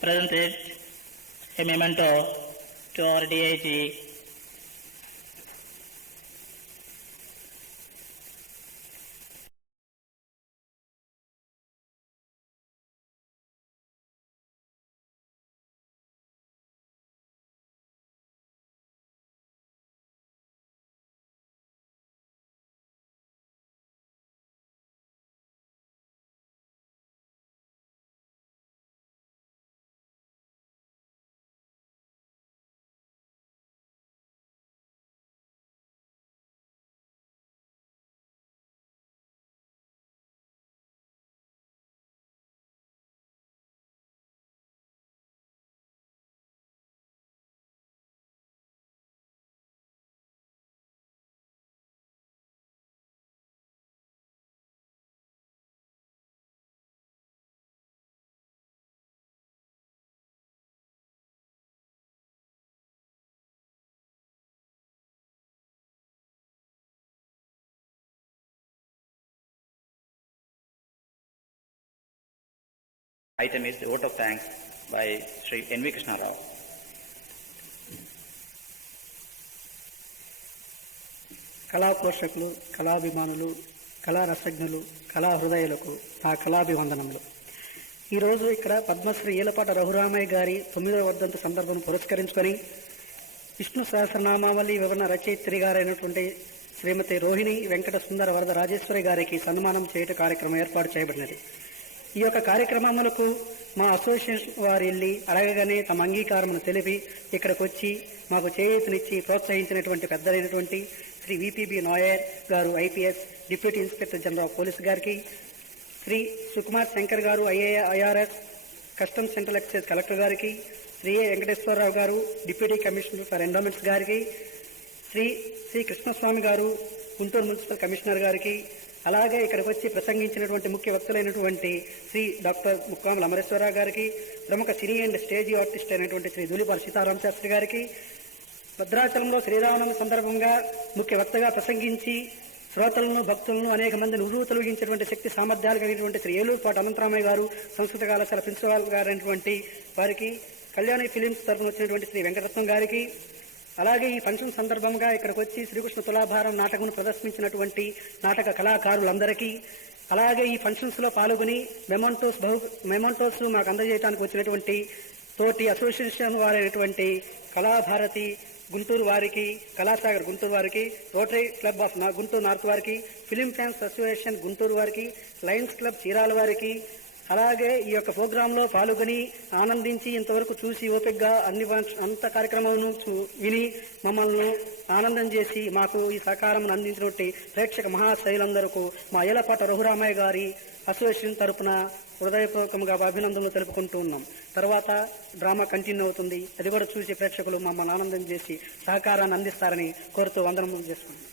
presented a memento to our DIG. Item is the vote of thanks by Sri N.V. Krishna Rao. కళా పోషకులు, కళాభిమానులు, కళా రసజ్ఞులు, కళా హృదయులకు నా కళాభివందనములు. ఈరోజు ఇక్కడ పద్మశ్రీ ఈలపాట రఘురామయ్య గారి 9వ వర్ధంతి సందర్భం పురస్కరించుకొని విష్ణు సహస్రనామావళి వివరణ రచయిత్రి గారైనటువంటి శ్రీమతి రోహిణి వెంకట సుందర వరద రాజేశ్వరి గారికి సన్మానం చేయట కార్యక్రమం ఏర్పాటు చేయబడినది. ఈ యొక్క కార్యక్రమములకు మా అసోసియేషన్ వారు వెళ్ళి అడగగానే తమ అంగీకారమును తెలిపి ఇక్కడికి వచ్చి మాకు చేయూతనిచ్చి ప్రోత్సహించినటువంటి పెద్దలైనటువంటి Shri VPB Nair garu IPS deputy inspector general of police గారికి, Shri Sukumar Shankar garu IRS customs central excise collector గారికి, శ్రీ ఏ వెంకటేశ్వరరావు గారు డిప్యూటీ కమిషనర్ ఫర్ ఎండోమెంట్స్ గారికి, శ్రీ కృష్ణస్వామి గారు గుంటూరు మున్సిపల్ కమిషనర్ గారికి, అలాగే ఇక్కడికి వచ్చి ప్రసంగించినటువంటి ముఖ్య వక్తులైనటువంటి శ్రీ డాక్టర్ ముక్కాముల అమరేశ్వరరావు గారికి, ప్రముఖ సినీ అండ్ స్టేజ్ ఆర్టిస్ట్ అయినటువంటి శ్రీ ధూళిపాల సీతారామ శాస్త్రి గారికి, భద్రాచలంలో శ్రీరామనవమి సందర్భంగా ముఖ్య వక్తగా ప్రసంగించి శ్రోతలను, భక్తులను అనేక మందిని ఉరువుతొలగించేటువంటి శక్తి సామర్థ్యాలు కలిగినటువంటి శ్రీ ఏలూరుపాటి అనంతరామయ్య గారు, సంస్కృత కళాశాల ప్రిన్సిపాల్ గారైనటువంటి వారికి, కళ్యాణి ఫిలిమ్స్ తరఫున వచ్చినటువంటి శ్రీ వెంకటరత్నం గారికి, అలాగే ఈ ఫంక్షన్ సందర్భంగా ఇక్కడికి వచ్చి శ్రీకృష్ణ తులాభారం నాటకం ప్రదర్శించినటువంటి నాటక కళాకారులందరికీ, అలాగే ఈ ఫంక్షన్స్ లో పాల్గొని మెమోంటోస్ మాకు అందజేయడానికి వచ్చినటువంటి తోటి అసోసియేషన్ వారైనటువంటి కళాభారతి గుంటూరు వారికి, కళాసాగర్ గుంటూరు వారికి, rotary club of Guntur north వారికి, ఫిలిం ఫ్యాన్స్ అసోసియేషన్ గుంటూరు వారికి, లయన్స్ క్లబ్ చీరాల వారికి, అలాగే ఈ యొక్క ప్రోగ్రాంలో పాల్గొని ఆనందించి ఇంతవరకు చూసి ఓపికగా అంత కార్యక్రమాలను విని మమ్మల్ని ఆనందం చేసి మాకు ఈ సహకారం అందించినటువంటి ప్రేక్షక మహాశైలందరకు మా ఏలపాట రఘురామయ్య గారి అసోసియేషన్ తరపున హృదయపూర్వకంగా అభినందనలు తెలుపుకుంటూ ఉన్నాం. తర్వాత డ్రామా కంటిన్యూ అవుతుంది. అది కూడా చూసి ప్రేక్షకులు మమ్మల్ని ఆనందం చేసి సహకారాన్ని అందిస్తారని కోరుతూ వందనం చేసుకుంటున్నాం.